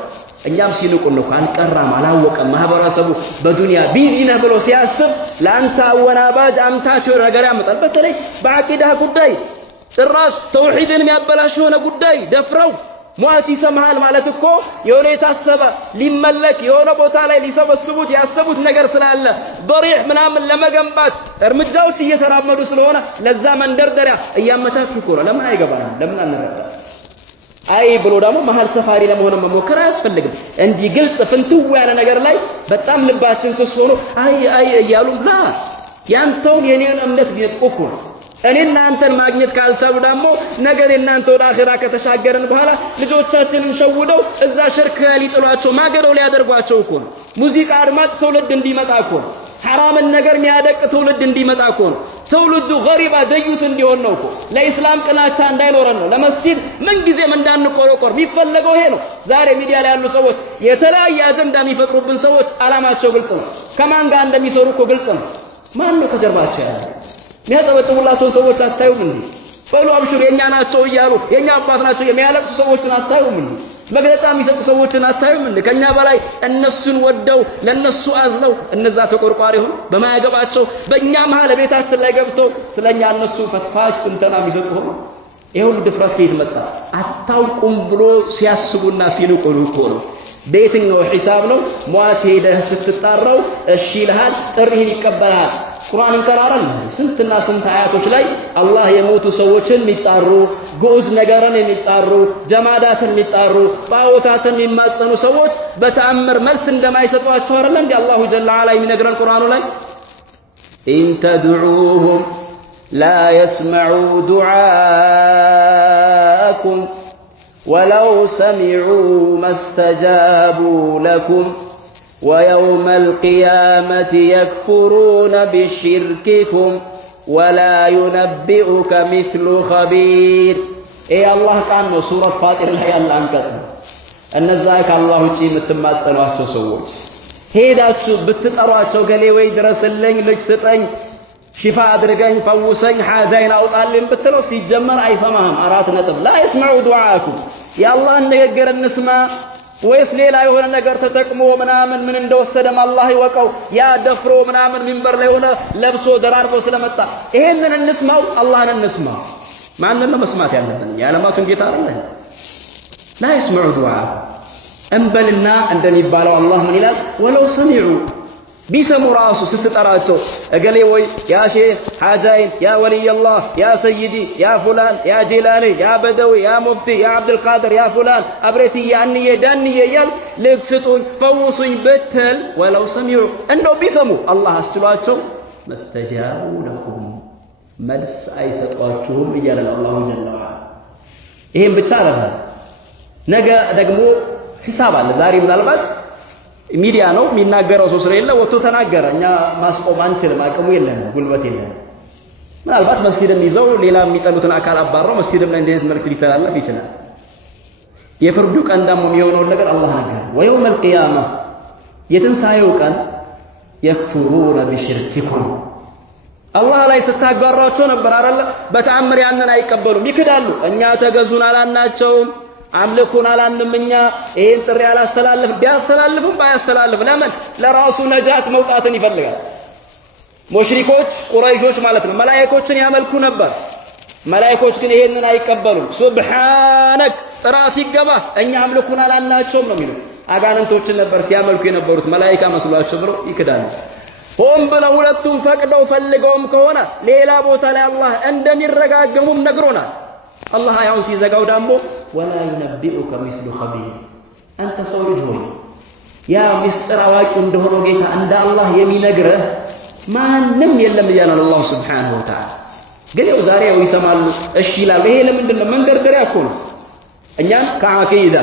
እኛም ሲንቁን ነው አንቀራም አላወቀም ማህበረሰቡ በዱንያ ቢዚ ነህ ብሎ ሲያስብ ለአንተ አወናባጅ አምታቸው ነገር ያመጣል። በተለይ በአቂዳ ጉዳይ ጭራሽ ተውሂድን የሚያበላሽ የሆነ ጉዳይ ደፍረው ሟች ይሰማሃል ማለት እኮ የሆነ የታሰበ ሊመለክ የሆነ ቦታ ላይ ሊሰበስቡት ያሰቡት ነገር ስላለ ضريح ምናምን ለመገንባት እርምጃዎች እየተራመዱ ስለሆነ ለዛ መንደርደሪያ እያመቻቹ እኮ ነው። ለምን አይገባንም? ለምን አንረዳ? አይ ብሎ ደግሞ መሃል ሰፋሪ ለመሆን መሞከር አያስፈልግም። እንዲህ ግልጽ ፍንትው ያለ ነገር ላይ በጣም ልባችን ስስ ሆኖ አይ እያሉ ያንተውን የኔን እምነት ቢጠቁ እኔና አንተን ማግኘት ካልቻሉ ደግሞ ነገር እናንተ ወደ አኺራ ከተሻገረን በኋላ ልጆቻችንን ሸውደው እዛ ሽርክ ሊጥሏቸው ማገረው ሊያደርጓቸው እኮ ነው። ሙዚቃ አድማጭ ትውልድ እንዲመጣ እኮ ነው። ሐራምን ነገር የሚያደቅ ትውልድ እንዲመጣ እኮ ነው። ትውልዱ ገሪባ ደዩት እንዲሆን ነው እኮ። ለኢስላም ቅናቻ እንዳይኖረን ነው። ለመስጂድ ምን ጊዜም እንዳንቆረቆር የሚፈለገው ይሄ ነው። ዛሬ ሚዲያ ላይ ያሉ ሰዎች የተለያየ አጀንዳ የሚፈጥሩብን ሰዎች አላማቸው ግልጽ ነው። ከማን ጋር እንደሚሰሩ እኮ ግልጽ ነው። ማን ነው ከጀርባቸው ያለው? የሚያጠበጥቡላቸው ሰዎች አታዩም እንዴ? በሉ አብሽሩ የኛ ናቸው እያሉ የኛ አባት ናቸው የሚያለቅሱ ሰዎችን አታዩም እንዴ? መግለጫ የሚሰጡ ሰዎችን አታዩም እንዴ? ከኛ በላይ እነሱን ወደው ለነሱ አዝነው እነዛ ተቆርቋሪ ሆነው በማያገባቸው በእኛ መሀል ቤታችን ላይ ገብተው ስለኛ እነሱ ፈትፋሽ እንተና የሚሰጡ ሆነው ይሄ ሁሉ ድፍረት ከየት መጣ? አታውቁም ብሎ ሲያስቡና ሲንቁሉ እኮ ነው። በየትኛው ሒሳብ ነው ሟች ሄደህ ስትጣራው እሺ ይልሃል፣ ጥሪህን ይቀበላል። ቁርአን እንቀራለን ስንትና ስንት አያቶች ላይ አላህ የሞቱ ሰዎችን የሚጣሩ ግዑዝ ነገርን የሚጣሩ ጀማዳትን የሚጣሩ ጣዖታትን የሚማጸኑ ሰዎች በተአምር መልስ እንደማይሰጧቸው አይደል እንዴ አላሁ ጀለ ወዐላ የሚነግረን ቁርአኑ ላይ ኢን ተድዑሁም ላ የስመዑ ዱዓአኩም ወለው ሰሚዑ መስተጃቡ ለኩም ويوم القيامة يكفرون بشرككم ولا ينبئك مثل خبير. إيه الله كان سورة فاطر الهي الله أنكتنا النزاك الله جي متماثل واسو سووش هيداتشو بتتأراتشو قالي ويدرس اللين لجستين شفاء أدرقين فوسين حازين أو طالين بتلو سيجمر أي سماهم أرات نتب لا يسمعوا دعاءكم يا الله نيقر النسمة ወይስ ሌላ የሆነ ነገር ተጠቅሞ ምናምን ምን እንደወሰደም አላህ ይወቀው ያ ደፍሮ ምናምን ሚንበር ላይ ሆነ ለብሶ ደራርቦ ስለመጣ ይሄንን እንስማው አላህን እንስማው ማንን ነው መስማት ያለብን የዓለማቱን ጌታ አይደል لا يسمع دعاء እንበልና እንደሚባለው አላህ ምን ይላል ወለው ሰሚዑ ቢሰሙ ራሱ ስትጠራቸው እገሌ ወይ ያ ሼህ ሐጃይን ያ ወልይ አላህ ያ ሰይዲ ያ ፉላን ያ ጂላኒ ያ በደዊ ያ ሙፍቲ ያ አብዱል ቃድር ያ ፉላን አብሬቲ ያንዬ ዳንዬ ያል ልክስጡኝ ፈውሱኝ ብትል ወለው ሰሚዑ እንደው ቢሰሙ አላህ አስችሏቸው መስተጃቡ ለኩም መልስ አይሰጧችሁም እያለ አላሁ ጀለ ወዐላ ይሄን ብቻ አይደለም ነገ ደግሞ ሒሳብ አለ ዛሬ ምናልባት ሚዲያ ነው የሚናገረው ሰው ስለሌለ ወጥቶ ተናገረ እኛ ማስቆም አንችልም አቅሙ የለንም ጉልበት የለንም ምናልባት መስጊድን ይዘው ሌላ የሚጠሉትን አካል አባረው መስጊድም ላይ እንደዚህ መልክ ሊተላለፍ ይችላል የፍርዱ ቀን ደግሞ የሚሆነው ነገር አላህ ነገር ወየውም القيامه የትንሳኤው ቀን يكفرون بشرككم አላህ ላይ ስታጋራቸው ነበር አይደል በተአምር ያንን አይቀበሉም ይክዳሉ እኛ ተገዙን አላናቸውም አምልኩን አላንምኛ ይሄን ጥሪ ያላስተላልፍ ቢያስተላልፍም ባያስተላልፍ ለምን ለራሱ ነጃት መውጣትን ይፈልጋል ሙሽሪኮች ቁረይሾች ማለት ነው መላእክቶችን ያመልኩ ነበር መላእክቶች ግን ይሄንን አይቀበሉም ሱብሃንክ ጥራት ይገባ እኛ አምልኩን አላናቸውም ነው የሚሉት አጋንንቶችን ነበር ሲያመልኩ የነበሩት መላእክታ መስሏቸው ብለው ይክዳሉ ሆም ብለው ሁለቱም ፈቅደው ፈልገውም ከሆነ ሌላ ቦታ ላይ አላህ እንደሚረጋገሙም ነግሮናል الله يعون سيزغاو دامو ولا ينبئك مثل خبير انت سورج هوي يا مستر አዋቂው እንደሆነ ጌታ እንደ አላህ የሚነግርህ ማንንም የለም ይላል አላህ Subhanahu Wa Ta'ala ግን ያው ዛሬ ያው ይሰማሉ እሺ ይላል ይሄ ለምንድን ነው መንደርደሪያ እኮ ነው እኛን ከአቂዳ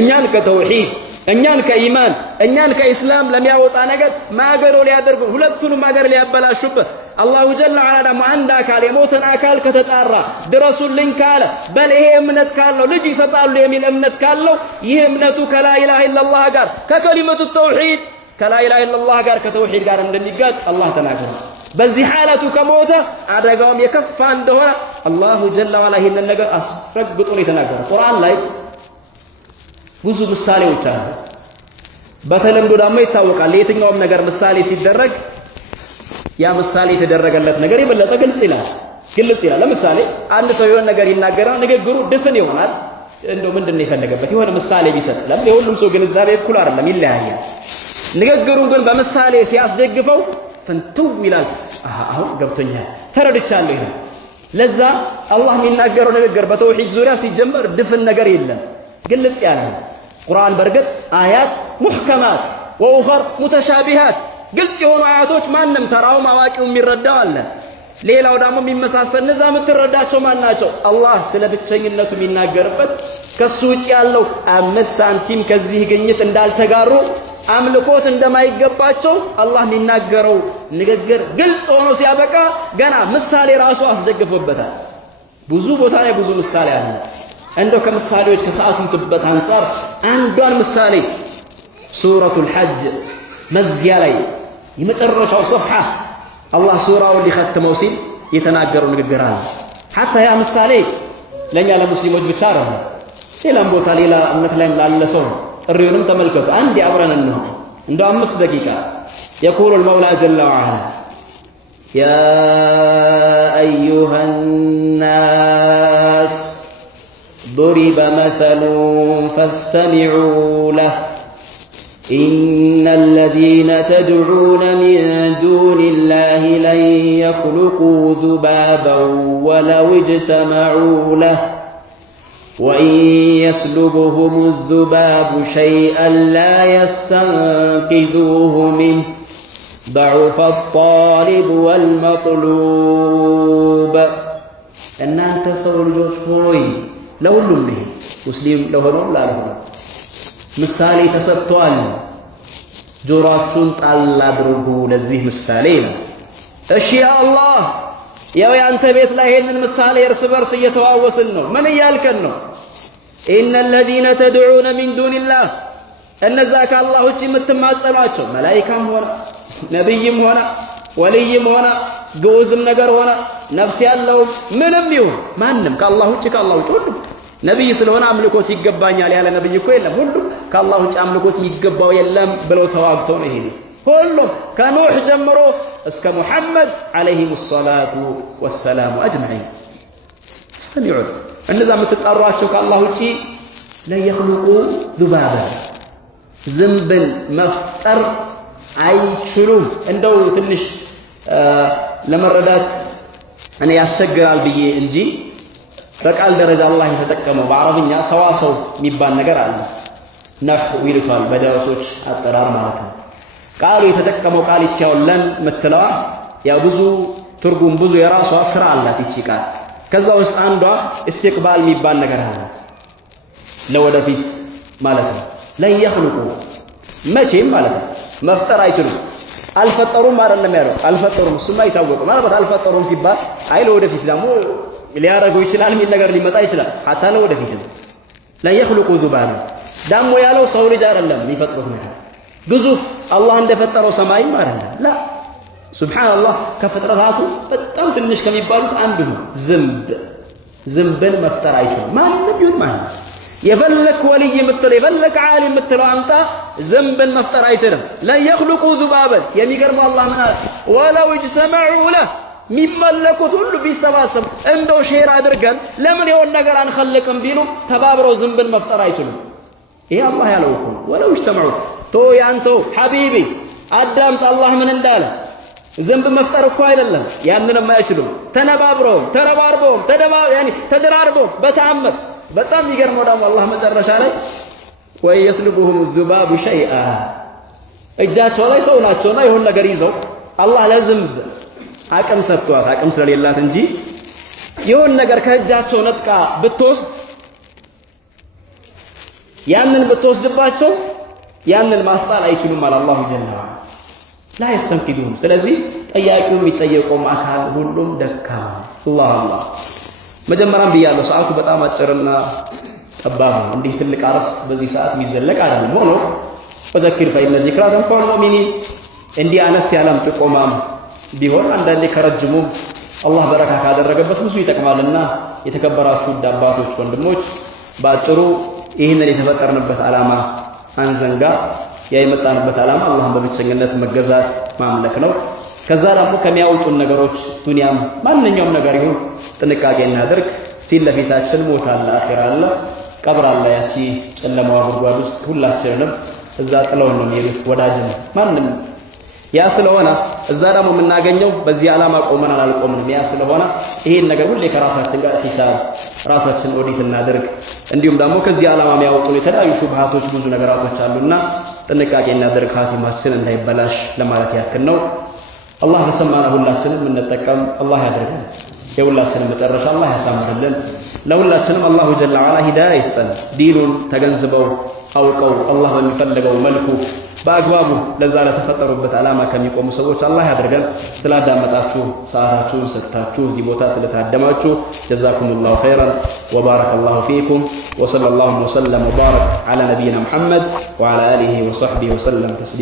እኛን ከተውሂድ እኛን ከኢማን እኛን ከኢስላም ለሚያወጣ ነገር ማገሮ ሊያደርጉ ሁለቱንም ማገር ሊያበላሹበት አላሁ ጀለ ወዐላ ደግሞ አንድ አካል የሞተን አካል ከተጣራ ድረሱልኝ ካለ በል ይሄ እምነት ካለው ልጅ ይሰጣሉ የሚል እምነት ካለው ይሄ እምነቱ ከላ ኢላሃ ኢላላህ ጋር ከከሊመቱ ተውሂድ ከላ ኢላሃ ኢላላህ ጋር ከተውሂድ ጋር እንደሚጋጭ አላህ ተናግሯል በዚህ ሐለቱ ከሞተ አደጋውም የከፋ እንደሆነ አላሁ ጀለ ወዐላ ይሄንን ነገር አስረግጦ ነው የተናገረው ቁርአን ላይ ብዙ ምሳሌዎች አሉ በተለምዶ ደግሞ ይታወቃል የትኛውም ነገር ምሳሌ ሲደረግ ያ ምሳሌ የተደረገለት ነገር የበለጠ ግልጽ ይላል ለምሳሌ አንድ ሰው የሆነ ነገር ይናገራል ንግግሩ ድፍን ይሆናል እንደው ምንድነው የፈለገበት የሆነ ምሳሌ ቢሰጥ ለምን የሁሉም ሰው ግንዛቤ እኩል አይደለም ይለያያል ንግግሩን ግን በምሳሌ ሲያስደግፈው ፍንትው ይላል አሁን ገብቶኛል ተረድቻለሁ ይላል ለዛ አላህ የሚናገረው ንግግር በተውሂድ ዙሪያ ሲጀመር ድፍን ነገር የለም ግልጽ ያለ ቁርአን በርግጥ አያት ሙህከማት ወኡኸር ሙተሻቢሃት ግልጽ የሆኑ አያቶች ማንንም ተራው ማዋቂው የሚረዳው አለ ሌላው ደግሞ የሚመሳሰል ነዛ የምትረዳቸው ማናቸው አላህ ስለ ብቸኝነቱ የሚናገርበት ከሱ ውጭ ያለው 5 ሳንቲም ከዚህ ግኝት እንዳልተጋሩ አምልኮት እንደማይገባቸው አላህ የሚናገረው ንግግር ግልጽ ሆኖ ሲያበቃ ገና ምሳሌ ራሱ አስደግፎበታል ብዙ ቦታ ላይ ብዙ ምሳሌ አለ እንደው ከምሳሌዎች ከሰዓቱን ጥበት አንፃር አንዷን ምሳሌ ሱረቱል ሐጅ መዝጊያ ላይ የመጨረሻው ሶፍሐ አላህ ሱራውን ሊختመው ሲል የተናገረው ንግግር አለ حتى ያ ምሳሌ ለኛ ለሙስሊሞች ብቻ አይደለም ሌላም ቦታ ሌላ እምነት ላይ ላለ ሰው ጥሪውንም ተመልከቱ አንድ አብረን ነው እንደው 5 ደቂቃ يقول المولى جل وعلا يا ايها الناس ضرب مثل فاستمعوا له إن الذين تدعون من دون الله لن يخلقوا ذبابا ولو اجتمعوا له وإن يسلبهم الذباب شيئا لا يستنقذوه منه ضعف الطالب والمطلوب أن أنت سولجوت هوي ለሁሉም ነው ሙስሊም ለሆነው ላልሆነው ምሳሌ ተሰጥቷል ጆሮአችሁን ጣል አድርጉ ለዚህ ምሳሌ ነው እሺ ያ አላህ ያው ያንተ ቤት ላይ ይሄንን ምሳሌ እርስ በርስ እየተዋወስን ነው ምን እያልከን ነው إن الذين تدعون من دون الله እነዛ ከአላህ ውጪ የምትማጸኗቸው መላእክታም ሆነ ነብይም ሆነ ወልይም ሆነ ግዑዝም ነገር ሆነ ነፍስ ያለው ምንም ይሁን ማንንም ከአላህ ውጪ ሁሉ ነብይ ስለሆነ አምልኮት ይገባኛል ያለ ነብይ እኮ የለም ሁሉ ከአላህ ውጭ አምልኮት የሚገባው የለም ብለው ተዋግተው ነው ይሄዱ። ሁሉም ከኑህ ጀምሮ እስከ ሙሐመድ አለይሂሙ ሰላቱ ወሰላሙ አጅመዒን። استمعوا እነዛ የምትጣሯቸው ከአላህ ውጪ ለየኽሉቁ ذبابا ዝንብን መፍጠር አይችሉም። እንደው ትንሽ ለመረዳት እኔ ያስቸግራል ብዬ እንጂ በቃል ደረጃ አላህ የተጠቀመው በአረብኛ ሰዋሰው የሚባል ነገር አለ። ነህው ይሉታል በደረሶች አጠራር ማለት ነው። ቃሉ የተጠቀመው ቃል ይቻውለን ምትለዋ ያው ብዙ ትርጉም ብዙ የራሷ ስራ አላት ይቺ ቃል። ከዛ ውስጥ አንዷ ኢስቲቅባል የሚባል ነገር አለ ለወደፊት ማለት ነው። ለየኽሉቁ መቼም ማለት ነው መፍጠር አይችሉም። አልፈጠሩም አይደለም ያለው አልፈጠሩም እሱማ ይታወቀው ማለት አልፈጠሩም ሲባል አይ ለወደፊት ደግሞ ሊያረጉ ይችላል የሚል ነገር ሊመጣ ይችላል። ሐታ ለወደፊት ነው ለየኽሉቁ ذبابا ደግሞ ያለው ሰው ልጅ አይደለም የሚፈጥሩት ነገር ግዙፍ አላህ እንደፈጠረው ሰማይም አይደለም ላ ሱብሃንአላህ ከፍጥረታቱ በጣም ትንሽ ከሚባሉት አንዱ ነው። ዝንብን መፍጠር አይችልም ማንም ይሁን ማንም የፈለክ ወልይ የምትለው የፈለክ ዓሊም የምትለው አንተ ዝንብን መፍጠር አይችልም። ለየኽሉቁ ذبابا የሚገርመው አላህ ምን አለ ወለው اجتمعوا له የሚመለኩት ሁሉ ቢሰባሰብ እንደው ሼር አድርገን ለምን የሆነ ነገር አንخلቅም ቢሉ ተባብረው ዝንብን መፍጠር አይችሉም። ይሄ አላህ ያለው እኮ ወለው اجتمعوا ቶ ያንተው ሐቢቢ አዳምጥ አላህ ምን እንዳለ ዝንብ መፍጠር እኮ አይደለም ያንንም አይችሉም። ተነባብረው ተረባርበው ተደራርበው በተአምር በጣም ይገርመው ደግሞ አላህ መጨረሻ ላይ ወይ يسلبهم الذباب شيئا እጃቸው ላይ ሰው ናቸውና የሆነ ነገር ይዘው አላህ ለዝንብ አቅም ሰጥቷት አቅም ስለሌላት እንጂ የሆነ ነገር ከእጃቸው ነጥቃ ብትወስድ ያንን ብትወስድባቸው ያንን ማስጣል አይችሉም አለ አላሁ ጀለ ላ يستنقذون። ስለዚህ ጠያቂው የሚጠየቀውም አካል ሁሉም ደካማ አላህ መጀመሪያም ብያለሁ ሰዓቱ በጣም አጭርና ጠባብ ነው። እንዲህ ትልቅ አርስ በዚህ ሰዓት የሚዘለቅ አይደለም። ሆኖ ወዘክር ፈኢነ ዚክራ ተንፈዑል ሙእሚኒን እንዲህ አነስ ያለም ጥቆማም ቢሆን አንዳንዴ ከረጅሙ አላህ በረካ ካደረገበት ብዙ ይጠቅማልና የተከበራችሁ አባቶች ወንድሞች ባጭሩ ይህንን የተፈጠርንበት ዓላማ አንዘንጋ። የመጣንበት ዓላማ አላህን በብቸኝነት መገዛት ማምለክ ነው። ከዛ ደግሞ ከሚያወጡን ነገሮች ዱንያም ማንኛውም ነገር ይሁን ጥንቃቄ እናድርግ። ፊት ለፊታችን ሞት አለ፣ አኺራ አለ፣ ቀብር አለ። ያቺ ጨለማዋ ጉድጓድ ውስጥ ሁላችንንም እዛ ጥለውን ነው የሚሄዱት ወዳጅም ማንም ያ ስለሆነ እዛ ደግሞ የምናገኘው በዚህ ዓላማ ቆመናል አልቆምንም ያ ስለሆነ ይሄን ነገር ሁሌ ከራሳችን ጋር ሂሳብ ራሳችን ኦዲት እናድርግ። እንዲሁም ደግሞ ከዚህ ዓላማ የሚያወጡን የተለያዩ ሹብሃቶች ብዙ ነገራቶች አሉና ጥንቃቄ እናድርግ ኻቲማችን እንዳይበላሽ ለማለት ያክል ነው። አላህ በሰማና ሁላችንም እንጠቀም አላህ ያድርገን። የሁላችንም መጨረሻ አላህ ያሳምርልን። ለሁላችንም አላሁ ጀለ ወዐላ ሂዳያ ይስጠን። ዲኑን ተገንዝበው አውቀው አላህ በሚፈልገው መልኩ በአግባቡ ለዛ ለተፈጠሩበት ዓላማ ከሚቆሙ ሰዎች አላህ ያድርገን። ስላዳመጣችሁ ሰዓታችሁን ሰጥታችሁ እዚህ ቦታ ስለታደማችሁ ጀዛኩሙላሁ ኸይራን ወባረከላሁ ፊኩም ወሰለላሁ ወሰለም ወባረክ ዐላ ነቢይና ሙሐመድ ወዐላ አሊሂ ወሰሕቢሂ ወሰለም ተስሊማ